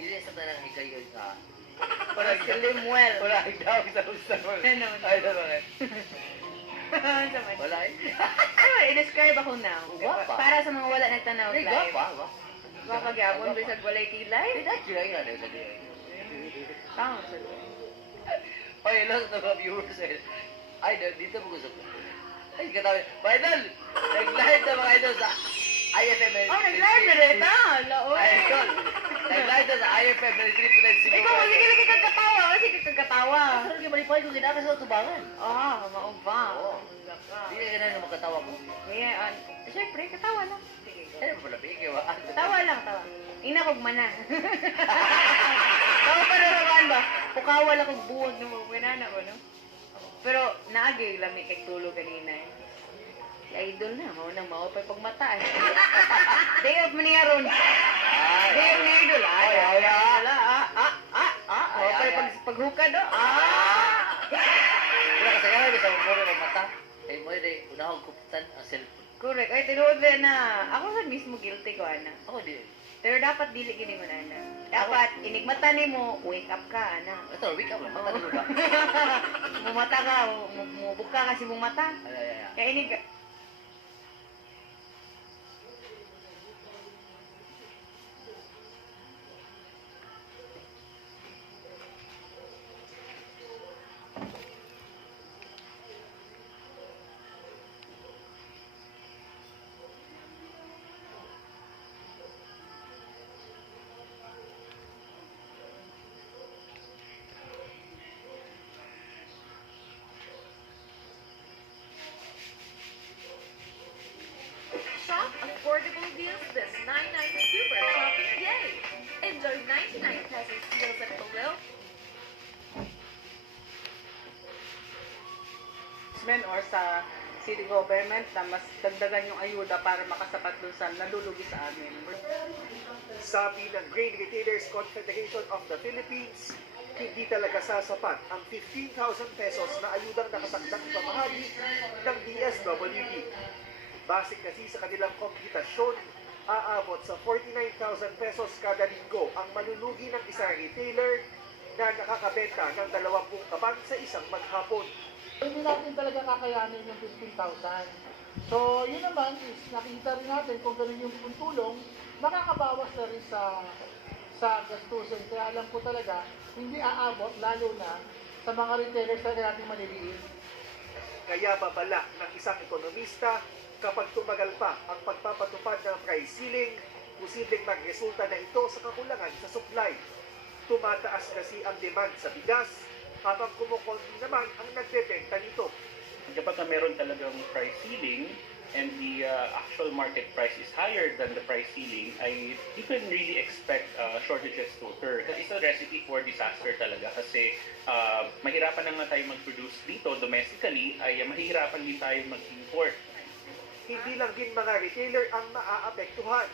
Dili sa tanang higayon nga. Para Limuel. Wala daw sa usa. Ano? Idol mga. Wala i-describe ako now. Guwapa. Para sa mga wala nagtanaw live. Guwapa. Guwapa gyapon bisag walay kilay. Kilay nga daw sa diyan. Tama sa Oy, hello sa mga viewers. Ay, dito mo gusto ko. Ay, katabi. Mga idol, nag-live na mga idol sa IFM. Nag-live na rin. Laoy. Ay, idol. Nag-live na sa IFM. Ikaw, sige lagi kang katawa. Sige kang katawa. Pero yung malipay kung ginakas sa tubangan. Maumba. Hindi ka na makatawa mo. Ngayon, syempre, katawa lang. Sige. Ay, malapig ba? Tawa lang, tawa. Ina kog mana. Tawa pa naman ba? Pukawal akong buwag na mga ganana mo, no? Pero naagay lami kay tulog kanina eh. Idol na, maunang maupay pag mata eh. Day off mo niya ron. Day off ni idol. Maupay paghukad o. Wala ka sayaw, bisa mo ng mata. Ay mo yun, unahog kuputan ang cellphone. Correct. Ay, tinuod na. Ako sa mismo guilty ko, ana. Ako di. Pero dapat dili gini mo na, ana. Dapat, inigmata ni mo, wake up ka, ana. Ito, wake up lang. Mata ni mo ba? Mumata ka, mubuka kasi mong mata. Kaya inig... Shop affordable deals this 99 Super Shopping Day. Enjoy 99 pesos deals at Palil. Or sa city government na mas dagdagan yung ayuda para makasapat dun sa nalulugi sa amin. Sabi ng Grain Retailers Confederation of the Philippines, hindi talaga sasapat ang 15,000 pesos na ayudang nakatakdang pamahagi ng DSWD. Base kasi sa kanilang komputasyon, aabot sa 49,000 pesos kada linggo ang malulugi ng isang retailer na nakakabenta ng 20 kaban sa isang maghapon. Hindi natin talaga kakayanin yung 15,000. So, yun naman is nakita rin natin kung ganun yung tulong, makakabawas na rin sa gastusin. Kaya alam ko talaga, hindi aabot lalo na sa mga retailers na natin maliliit. Kaya babala ng isang ekonomista, kapag tumagal pa ang pagpapatupad ng price ceiling, posibleng magresulta na ito sa kakulangan sa supply. Tumataas kasi ang demand sa bigas, habang kumukonti naman ang nagbebenta nito. Kapag meron talagang price ceiling and the actual market price is higher than the price ceiling, you can really expect shortages to occur. It's a recipe for disaster talaga kasi mahirapan na nga tayo mag-produce dito domestically, ay mahirapan din tayo mag-import. Hindi lang din mga retailer ang maaapektuhan,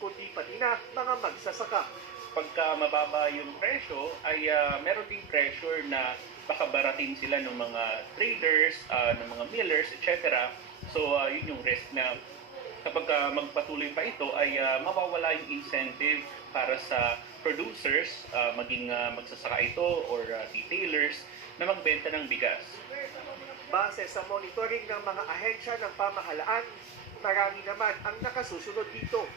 kundi pati na mga magsasaka. Pagka mababa yung presyo, ay meron ding pressure na baka baratin sila ng mga traders, ng mga millers, etc. So yun yung risk na kapag magpatuloy pa ito ay mawawala yung incentive para sa producers, maging magsasaka ito or retailers na magbenta ng bigas. Base sa monitoring ng mga ahensya ng pamahalaan, marami naman ang nakasusunod dito.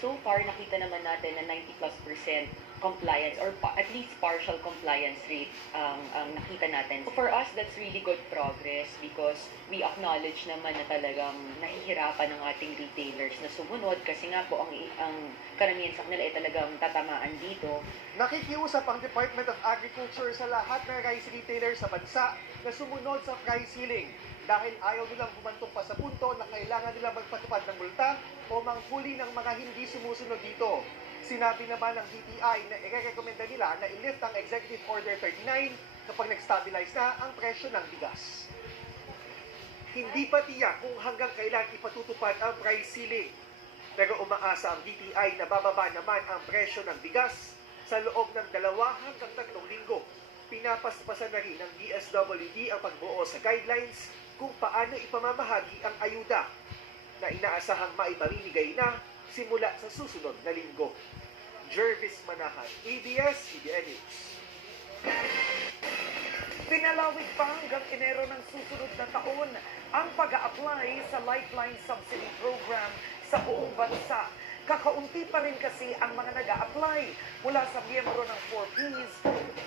so far nakita naman natin na 90+% compliance or at least partial compliance rate ang nakita natin. For us, that's really good progress because we acknowledge naman na talagang nahihirapan ng ating retailers na sumunod kasi nga po ang karamihan sa kanila ay talagang tatamaan dito. Nakikiusap ang Department of Agriculture sa lahat ng rice retailers sa bansa na sumunod sa price ceiling dahil ayaw nilang bumantong pa sa punto na kailangan nilang magpatupad ng multa o manghuli ng mga hindi sumusunod dito. Sinabi naman ng DTI na i-recommenda nila na i-lift ang Executive Order 39 kapag nag-stabilize na ang presyo ng bigas. Hindi pa tiyak kung hanggang kailan ipatutupad ang price ceiling. Pero umaasa ang DTI na bababa naman ang presyo ng bigas sa loob ng 2 hanggang 3 linggo. Pinapaspasan na rin ng DSWD ang pagbuo sa guidelines kung paano ipamamahagi ang ayuda na inaasahang maipamimigay na simula sa susunod na linggo. Jervis Manahan, ABS-CBN News. Pinalawig pa hanggang Enero ng susunod na taon ang pag-a-apply sa Lifeline Subsidy Program sa buong bansa. Kakaunti pa rin kasi ang mga nag-a-apply mula sa miyembro ng 4Ps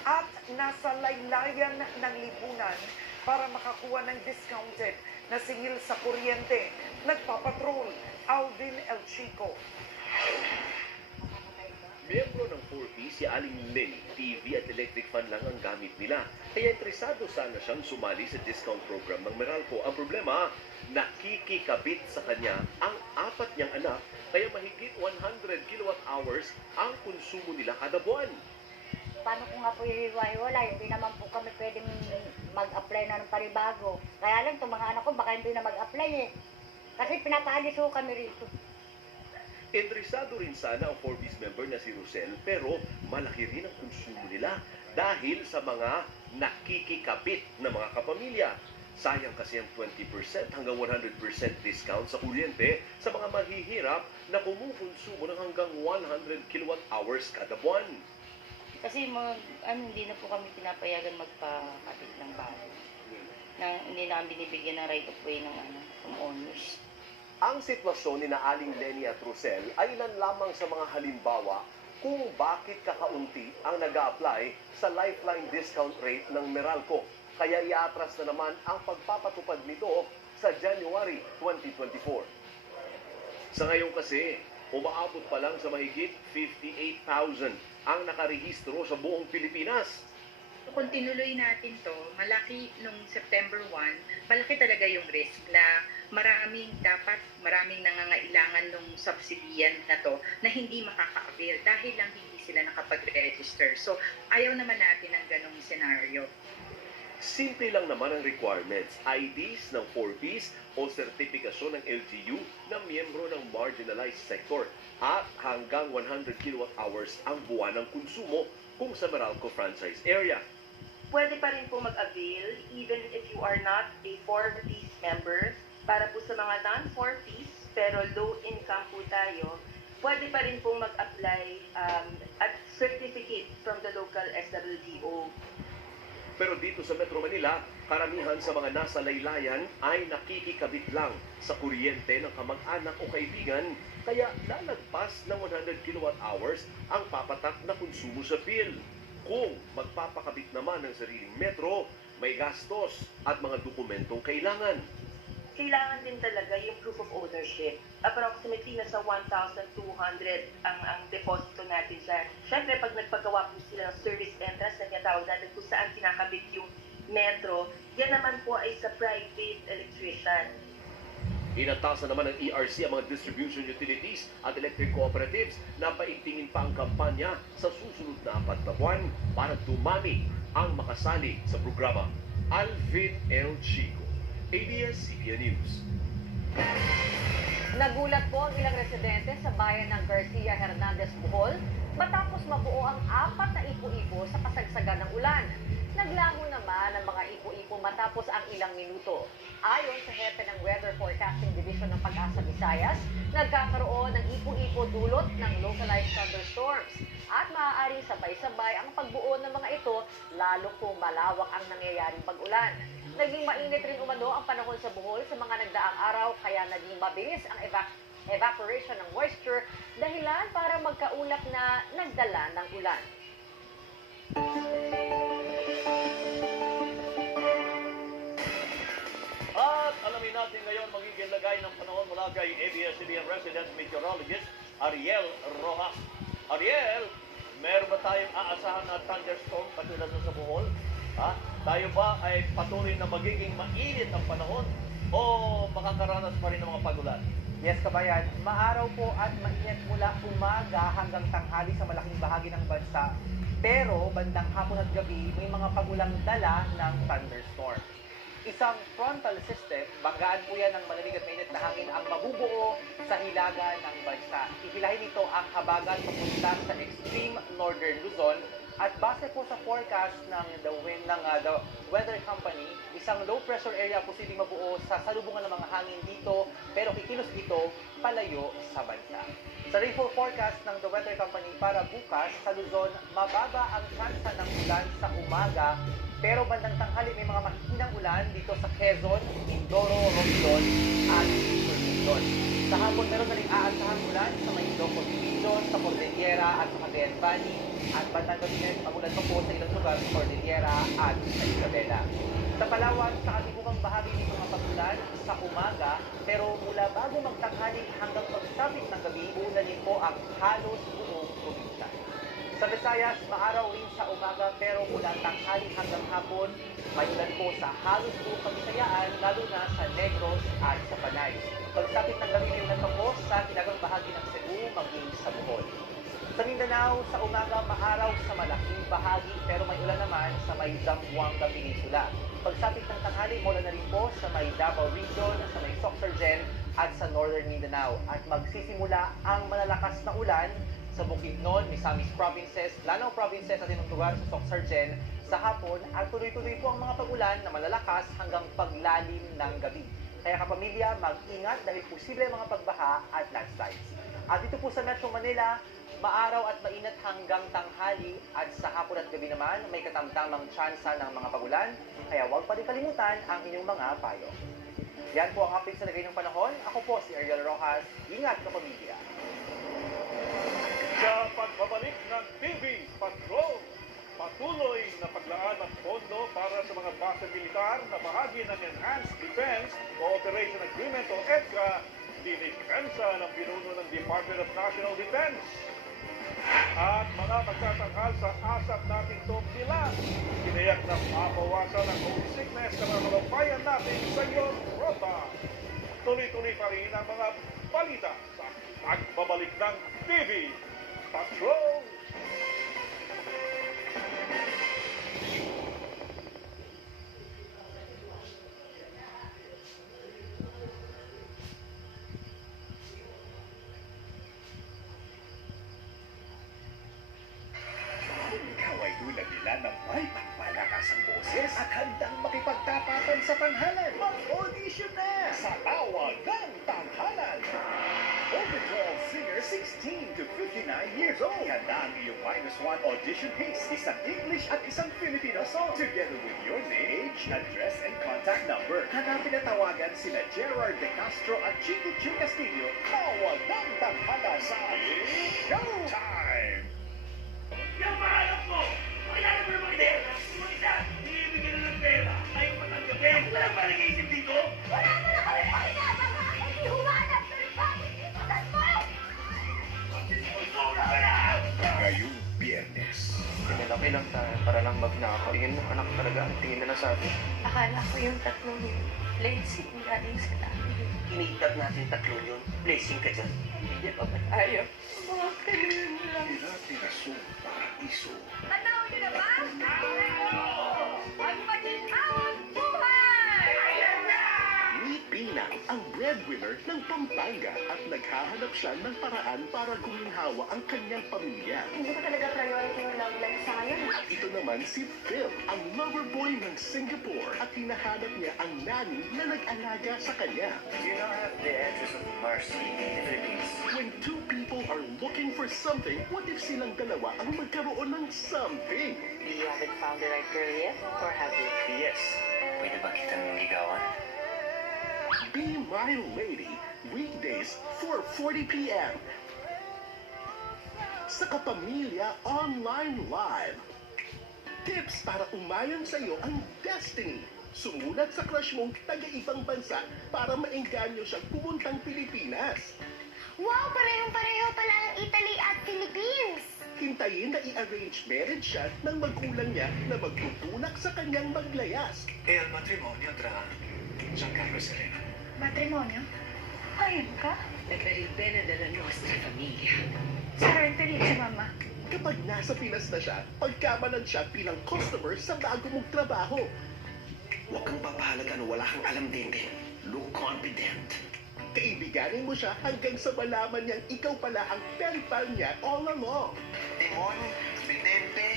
at nasa laylayan ng lipunan para makakuha ng discounted na singil sa kuryente. Nagpapatrol, Alvin El Chico. Miyembro ng 4P si Aling Lenny, TV at electric fan lang ang gamit nila. Kaya interesado sana siyang sumali sa discount program ng Meralco. Ang problema, nakikikabit sa kanya ang 4 niyang anak, kaya mahigit 100 kilowatt-hours ang konsumo nila kada buwan. Paano ko nga po ihiwa-hiwalay? Hindi naman po kami pwedeng mag-apply na ng paribago. Kaya lang, itong mga anak ko baka hindi na mag-apply eh. Kasi pinapaalis ko kami rito. Interesado rin sana ang 4B's member na si Rosel, pero malaki rin ang konsumo nila dahil sa mga nakikikabit na mga kapamilya. Sayang kasi ang 20% hanggang 100% discount sa kuryente sa mga mahihirap na kumukonsumo ng hanggang 100 kilowatt-hours kada buwan. Kasi hindi na po kami pinapayagan magpakabit ng bago. Hindi na kami binibigyan ng right of way ng owners. Ang sitwasyon ni na Aling Lenny at Rosel ay ilan lamang sa mga halimbawa kung bakit kakaunti ang nag-a-apply sa lifeline discount rate ng Meralco. Kaya iatras na naman ang pagpapatupad nito sa January 2024. Sa ngayon kasi, umaabot pa lang sa mahigit 58,000 ang nakarehistro sa buong Pilipinas. Kung tinuloy natin to, malaki nung September 1, malaki talaga yung risk na maraming nangangailangan nung subsidiyan na to na hindi makaka-avail dahil lang hindi sila nakapag-register. So, ayaw naman natin ng ganong scenario. Simple lang naman ang requirements, IDs ng 4Ps o sertifikasyon ng LGU na miyembro ng marginalized sector at hanggang 100 kilowatt-hours ang buwan ng konsumo kung sa Meralco franchise area. Pwede pa rin po mag-avail even if you are not a 4Ps member. Para po sa mga non-4Ps pero low income po tayo, pwede pa rin po mag-apply at certificate from the local SWDO. Pero dito sa Metro Manila, karamihan sa mga nasa laylayan ay nakikikabit lang sa kuryente ng kamag-anak o kaibigan, kaya lalagpas ng 100 kilowatt-hours ang papatak na konsumo sa bill. Kung magpapakabit naman ng sariling metro, may gastos at mga dokumentong kailangan. Kailangan din talaga yung proof of ownership. Approximately nasa 1,200 ang deposito natin dyan. Siyempre, pag nagpagawa po sila ng service entrance na tinatawag natin kung saan kinakabit yung metro, yan naman po ay sa private electrician. Inatasan naman ng ERC ang mga distribution utilities at electric cooperatives na paigtingin pa ang kampanya sa susunod na 4 na buwan para dumami ang makasali sa programa. Alvin L. Chico, ABS-CBN News. Nagulat po ang ilang residente sa bayan ng Garcia Hernandez, Bohol matapos mabuo ang 4 na ipo-ipo sa kasagsagan ng ulan. Naglaho naman ang mga ipo-ipo matapos ang ilang minuto. Ayon sa hepe ng Weather Forecasting Division ng Pag-asa Visayas, nagkakaroon ng ipo-ipo dulot ng localized thunderstorms at maaaring sabay-sabay ang pagbuo ng mga ito lalo kung malawak ang nangyayaring pag-ulan. Naging mainit rin umano ang panahon sa Bohol sa mga nagdaang araw kaya naging mabilis ang Evaporation ng moisture, dahilan para magkaulap na nagdala ng ulan. At alamin natin ngayon magiging lagay ng panahon mula kay ABS-CBN resident meteorologist Ariel Rojas. Ariel, meron ba tayong aasahan na thunderstorm katulad ng sa Bohol? Ha? Tayo ba ay patuloy na magiging mainit ang panahon o makakaranas pa rin ng mga pagulan? Yes, kabayan, maaraw po at mainit mula umaga hanggang tanghali sa malaking bahagi ng bansa. Pero bandang hapon at gabi, may mga pagulang dala ng thunderstorm. Isang frontal system, banggaan po yan ng malamig at mainit na hangin ang mabubuo sa hilaga ng bansa. Ihilahin nito ang habagat papunta sa extreme northern Luzon at base po sa forecast ng the weather company, isang low pressure area posibleng mabuo sa salubungan ng mga hangin dito pero kikilos ito palayo sa bansa. Sa rainfall forecast ng the weather company para bukas sa Luzon, mababa ang tsansa ng ulan sa umaga pero bandang tanghali may mga mahihinang ulan dito sa Quezon, Mindoro, Romblon at Luzon. Sa hapon meron na rin aasahang ulan sa may Ilocos Region, sa Cordillera at sa Cagayan Valley at bandang gabi na magulan pa po sa ilang lugar sa Cordillera at sa Isabela. Sa Palawan, sa katibugang bahagi ng mga pagulan sa umaga pero mula bago magtanghali hanggang pagsapit ng gabi, uulanin po ang halos buong probinsya. Sa Visayas, maaraw rin sa umaga pero mula tanghali hanggang hapon, may ulan po sa halos buong Kabisayaan, lalo na sa Negros at sa Panay. Pagsapit ng gabi, may ulan pa po sa hilagang bahagi ng Cebu, maging sa Bohol. Sa Mindanao, sa umaga, maaraw sa malaking bahagi pero may ulan naman sa may Zamboanga Peninsula. Pagsapit ng tanghali, maulan na rin po sa may Davao Region, sa may Sorsogon at sa Northern Mindanao. At magsisimula ang malalakas na ulan sa Bukidnon, Misamis Provinces, Lanao Provinces at ilang lugar sa Sorsogon sa hapon at tuloy-tuloy po ang mga pag-ulan na malalakas hanggang paglalim ng gabi. Kaya kapamilya, mag-ingat dahil posible mga pagbaha at landslides. At dito po sa Metro Manila, maaraw at mainit hanggang tanghali at sa hapon at gabi naman may katamtamang tsansa ng mga pagulan, kaya huwag pa rin kalimutan ang inyong mga payo. Yan po ang update sa lagay ng panahon. Ako po si Ariel Rojas. Ingat kapamilya. Sa pagbabalik ng TV Patrol, patuloy na paglaan ng pondo para sa mga base militar na bahagi ng Enhanced Defense Cooperation Agreement o EDCA, dinipensa ng pinuno ng Department of National Defense. At mga magtatanghal sa asap nating bilang, tinayak na mabawasan ang homesickness sa mga kababayan natin sa Europa. Tuloy-tuloy pa rin ang mga balita sa pagbabalik ng TV Patrol. ng may pagpalakas ang boses at handang makipagtapatan sa tanghalan. Mag-audition na sa Tawag ng Tanghalan. Overall singer 16 to 59 years old. Handa ang iyong -1 audition piece. Isang English at isang Filipino song. Together with your name, age, address, and contact number. Hanapin at tawagan sina Gerard De Castro at Chico Chu Castillo. Tawag ng Tanghalan sa Showtime! Yung pangalap mo! Pakilala mo ng mga ideya! Yung isa, bibigyan na ng pera. Ayaw patanggapin. Wala ba nag-iisip dito? Wala mo na kami pakinabang mga hindi humanap sa bakit dito sa school! Ngayong Biyernes. Pinalaki lang tayo para lang magnakain ng anak talaga. Tingin na sa atin. Akala ko yung tatlong yun. Blessing galing sa langit. Iniitag natin 3 yun. Blessing ka dyan. Hindi pa ba tayo? Mga kalunan lang. Tira-tirasong paraiso. Tanaw niyo na ba? Ang maginhawang buhay! Ni Pina, ang breadwinner ng Pampanga at naghahanap siya ng paraan para guminhawa ang kanyang pamilya. Hindi ko talaga priority yung love life sa ngayon. Ito naman si Phil, ang lover boy ng Singapore at hinahanap niya ang nanny na nag-alaga sa kanya. You don't have the address of Marcy in the Philippines. When two people are looking for something, what if silang dalawa ang magkaroon ng something? You haven't found the right girl yet? Or have you? Yes. Pwede ba kitang ligawan? Be My Lady, weekdays 4:40 p.m. Sa Kapamilya Online Live. Tips para umayon sa iyo ang destiny. Sumunat sa crush mong taga-ibang bansa para maengganyo siyang pumuntang Pilipinas. Wow, parehong-pareho pala ang Italy at Philippines. Hintayin na i-arrange marriage siya ng magulang niya na magtutunak sa kanyang maglayas. E al matrimonio tra Giancarlo e Serena. Matrimonio? Ayun ka? E per il bene della nostra famiglia. Sarang felice, Mama. Kapag nasa Pinas na siya, pagkamalan siya bilang customer sa bago mong trabaho. Huwag kang papahalaga na wala kang alam din. Look confident. Kaibiganin mo siya hanggang sa malaman niyang ikaw pala ang pen pal niya all along. Timon, Vicente,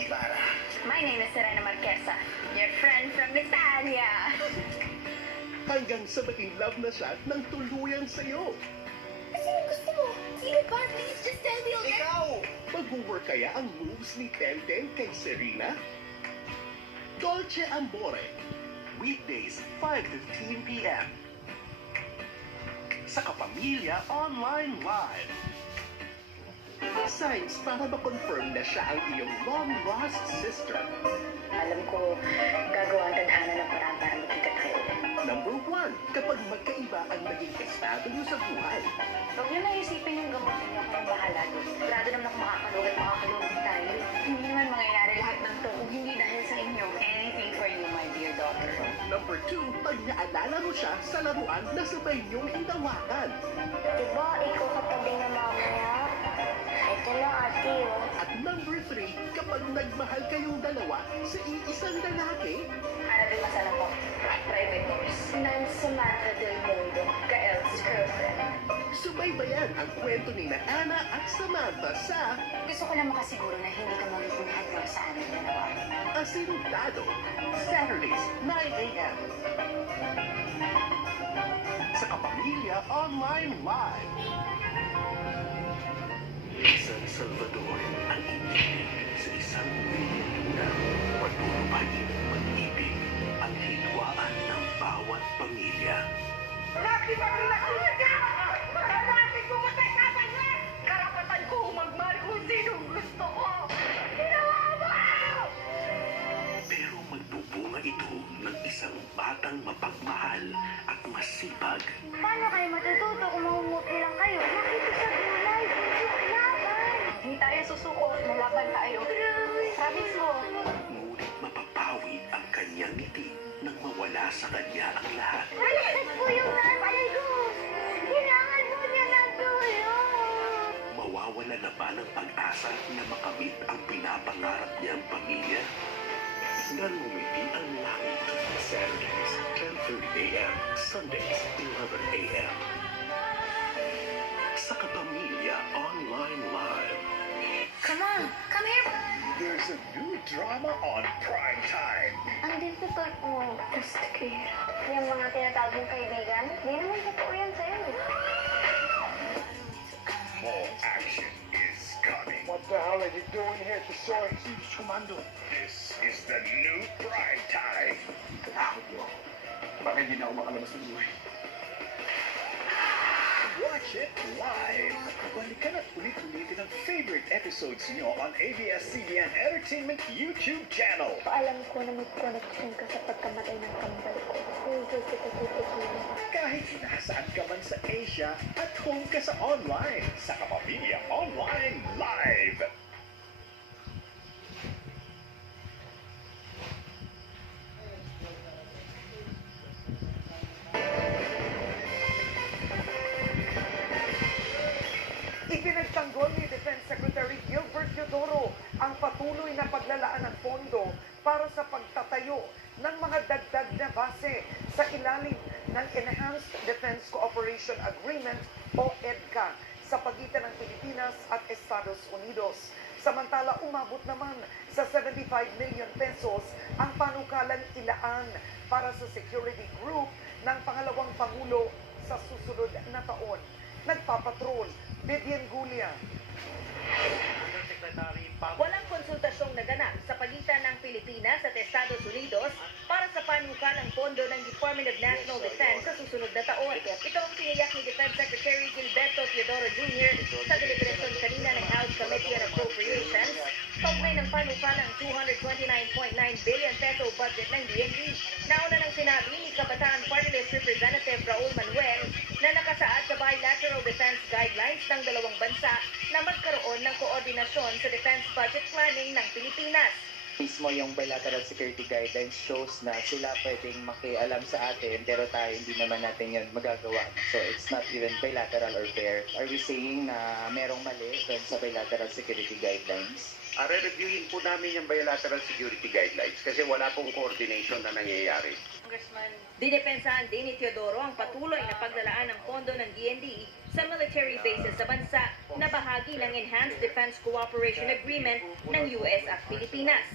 Ibarra. My name is Serena Marquesa, your friend from Italia. Hanggang sa ma-in-love na siya ng tuluyan sa'yo. Sino gusto mo? Sino ba? Please just tell me already. Ikaw! Mag-work kaya ang moves ni Tenten kay Serena? Dolce Amore. Weekdays, 5:15 p.m. Sa Kapamilya Online Live. Signs para ma-confirm na siya ang iyong long-lost sister. Alam ko, gagawa ang tadhana ng paraan para magkita tayo ulit. Number 1, kapag magkaiba ang naging estado niyo sa buhay. Huwag niyo naisipin yung gamot niyo kung bahala doon. Sigurado naman ako makakalugat, makakalugat tayo. Hindi naman mangyayari lahat ng to kung hindi dahil sa inyo. Anything for you, my dear daughter. Number 2, pag naalala mo siya sa laruan na sabay niyong hinawakan. Diba, ikaw katabi na mamaya? Ito na, ate, oh. At number 3, kapag nagmahal kayong dalawa sa iisang lalaki. Hanap yung masala ko. Private course. Nan Samantha Del Mundo, ka-El's girlfriend. Subaybayan ang kwento ni na Ana at Samantha sa Gusto ko lang makasiguro na hindi ka magiging hagwar sa aming dalawa. Asintado, Saturdays, 9 a.m. Sa Kapamilya Online Live. San Salvador ang inigin sa isang milyon na patunupain pag-ibig ang hidwaan ng bawat pamilya. Laki ba ang nakulaga? Baka natin pumatay ka pa niya! Karapatan ko magmahal kung sinong gusto ko! Ginawa mo! Pero magbubunga ito ng isang batang mapagmahal at masipag. Paano kayo matututo kung mamumuti lang kayo? Nakita sa gulay, hindi laban! Hindi tayo susuko. Lalaban tayo. Promise mo. Ngunit mapapawi ang kanyang ngiti nang mawala sa kanya ang lahat. Nalikat po yung nanay ko! Kailangan mo niya ng tulong! Mawawala na ba ng pag-asa na makamit ang pinapangarap niyang pamilya? Nangumiti ang langit. Saturdays, 10:30 a.m. Sundays, 11 a.m. Sa Kapamilya Online Live. Come on, come here! There's a new drama on prime time. Ang difficult mo, Kira. Yung mga tinatawag mong kaibigan, di naman totoo yan sa'yo. More action is coming. What the hell are you doing here, Tesoro? Commando. This is the new prime time. Bakit hindi na ako makalabas ng buhay? Watch it live. Balikan at ulit-ulitin ang favorite episodes niyo on ABS-CBN Entertainment YouTube channel. Alam ko na may connection ka sa pagkamatay ng kambal ko. Hindi kita titigil. Kahit nasaan ka man sa Asia at home ka sa online. Sa Kapamilya Online Live. Ipinagtanggol ni Defense Secretary Gilbert Teodoro ang patuloy na paglalaan ng pondo para sa pagtatayo ng mga dagdag na base sa ilalim ng Enhanced Defense Cooperation Agreement o EDCA sa pagitan ng Pilipinas at Estados Unidos. Samantala, umabot naman sa 75 million pesos ang panukalang ilaan para sa security group ng pangalawang Pangulo sa susunod na taon. Nagpapatrol, Vivian Gulia. Secretary Pam. Walang konsultasyong naganap sa pagitan ng Pilipinas at Estados Unidos para sa panukalang pondo ng Department of National Defense sa susunod na taon. Ito ang tiniyak ni Defense Secretary Gilberto Teodoro Jr. sa deliberasyon kanina ng House Committee on Appropriations kaugnay ng panukalang 229.9 billion peso budget ng DND. Nauna nang sinabi ni Kabataan Party List Representative Raul Manuel na nakasaad sa bilateral defense guidelines ng dalawang bansa na magkaroon ng koordinasyon sa defense budget planning ng Pilipinas. Mismo yung bilateral security guidelines shows na sila pwedeng makialam sa atin pero tayo hindi naman natin yun magagawa. So it's not even bilateral or fair. Are we saying na merong mali doon sa bilateral security guidelines? Re-reviewin po namin yung bilateral security guidelines kasi wala pong coordination na nangyayari. Congressman, dinepensahan din ni Teodoro ang patuloy na paglalaan ng pondo ng DND sa military bases sa bansa na bahagi ng Enhanced Defense Cooperation Agreement ng US at Pilipinas.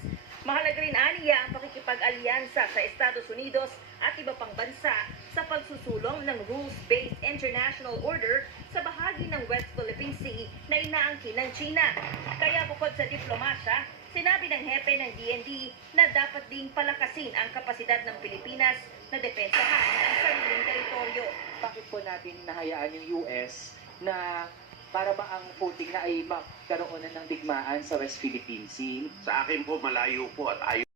Mahalaga rin aniya ang pakikipag-alyansa sa Estados Unidos at iba pang bansa sa pagsusulong ng rules-based international order sa bahagi ng West Philippine Sea na inaangkin ng China. Kaya bukod sa diplomasya, sinabi ng hepe ng DND na dapat ding palakasin ang kapasidad ng Pilipinas na depensahan ang sariling teritoryo. Bakit po natin nahayaan yung US na para ba ang footing na ay magkaroon na ng digmaan sa West Philippine Sea? Sa akin po malayo po at ayaw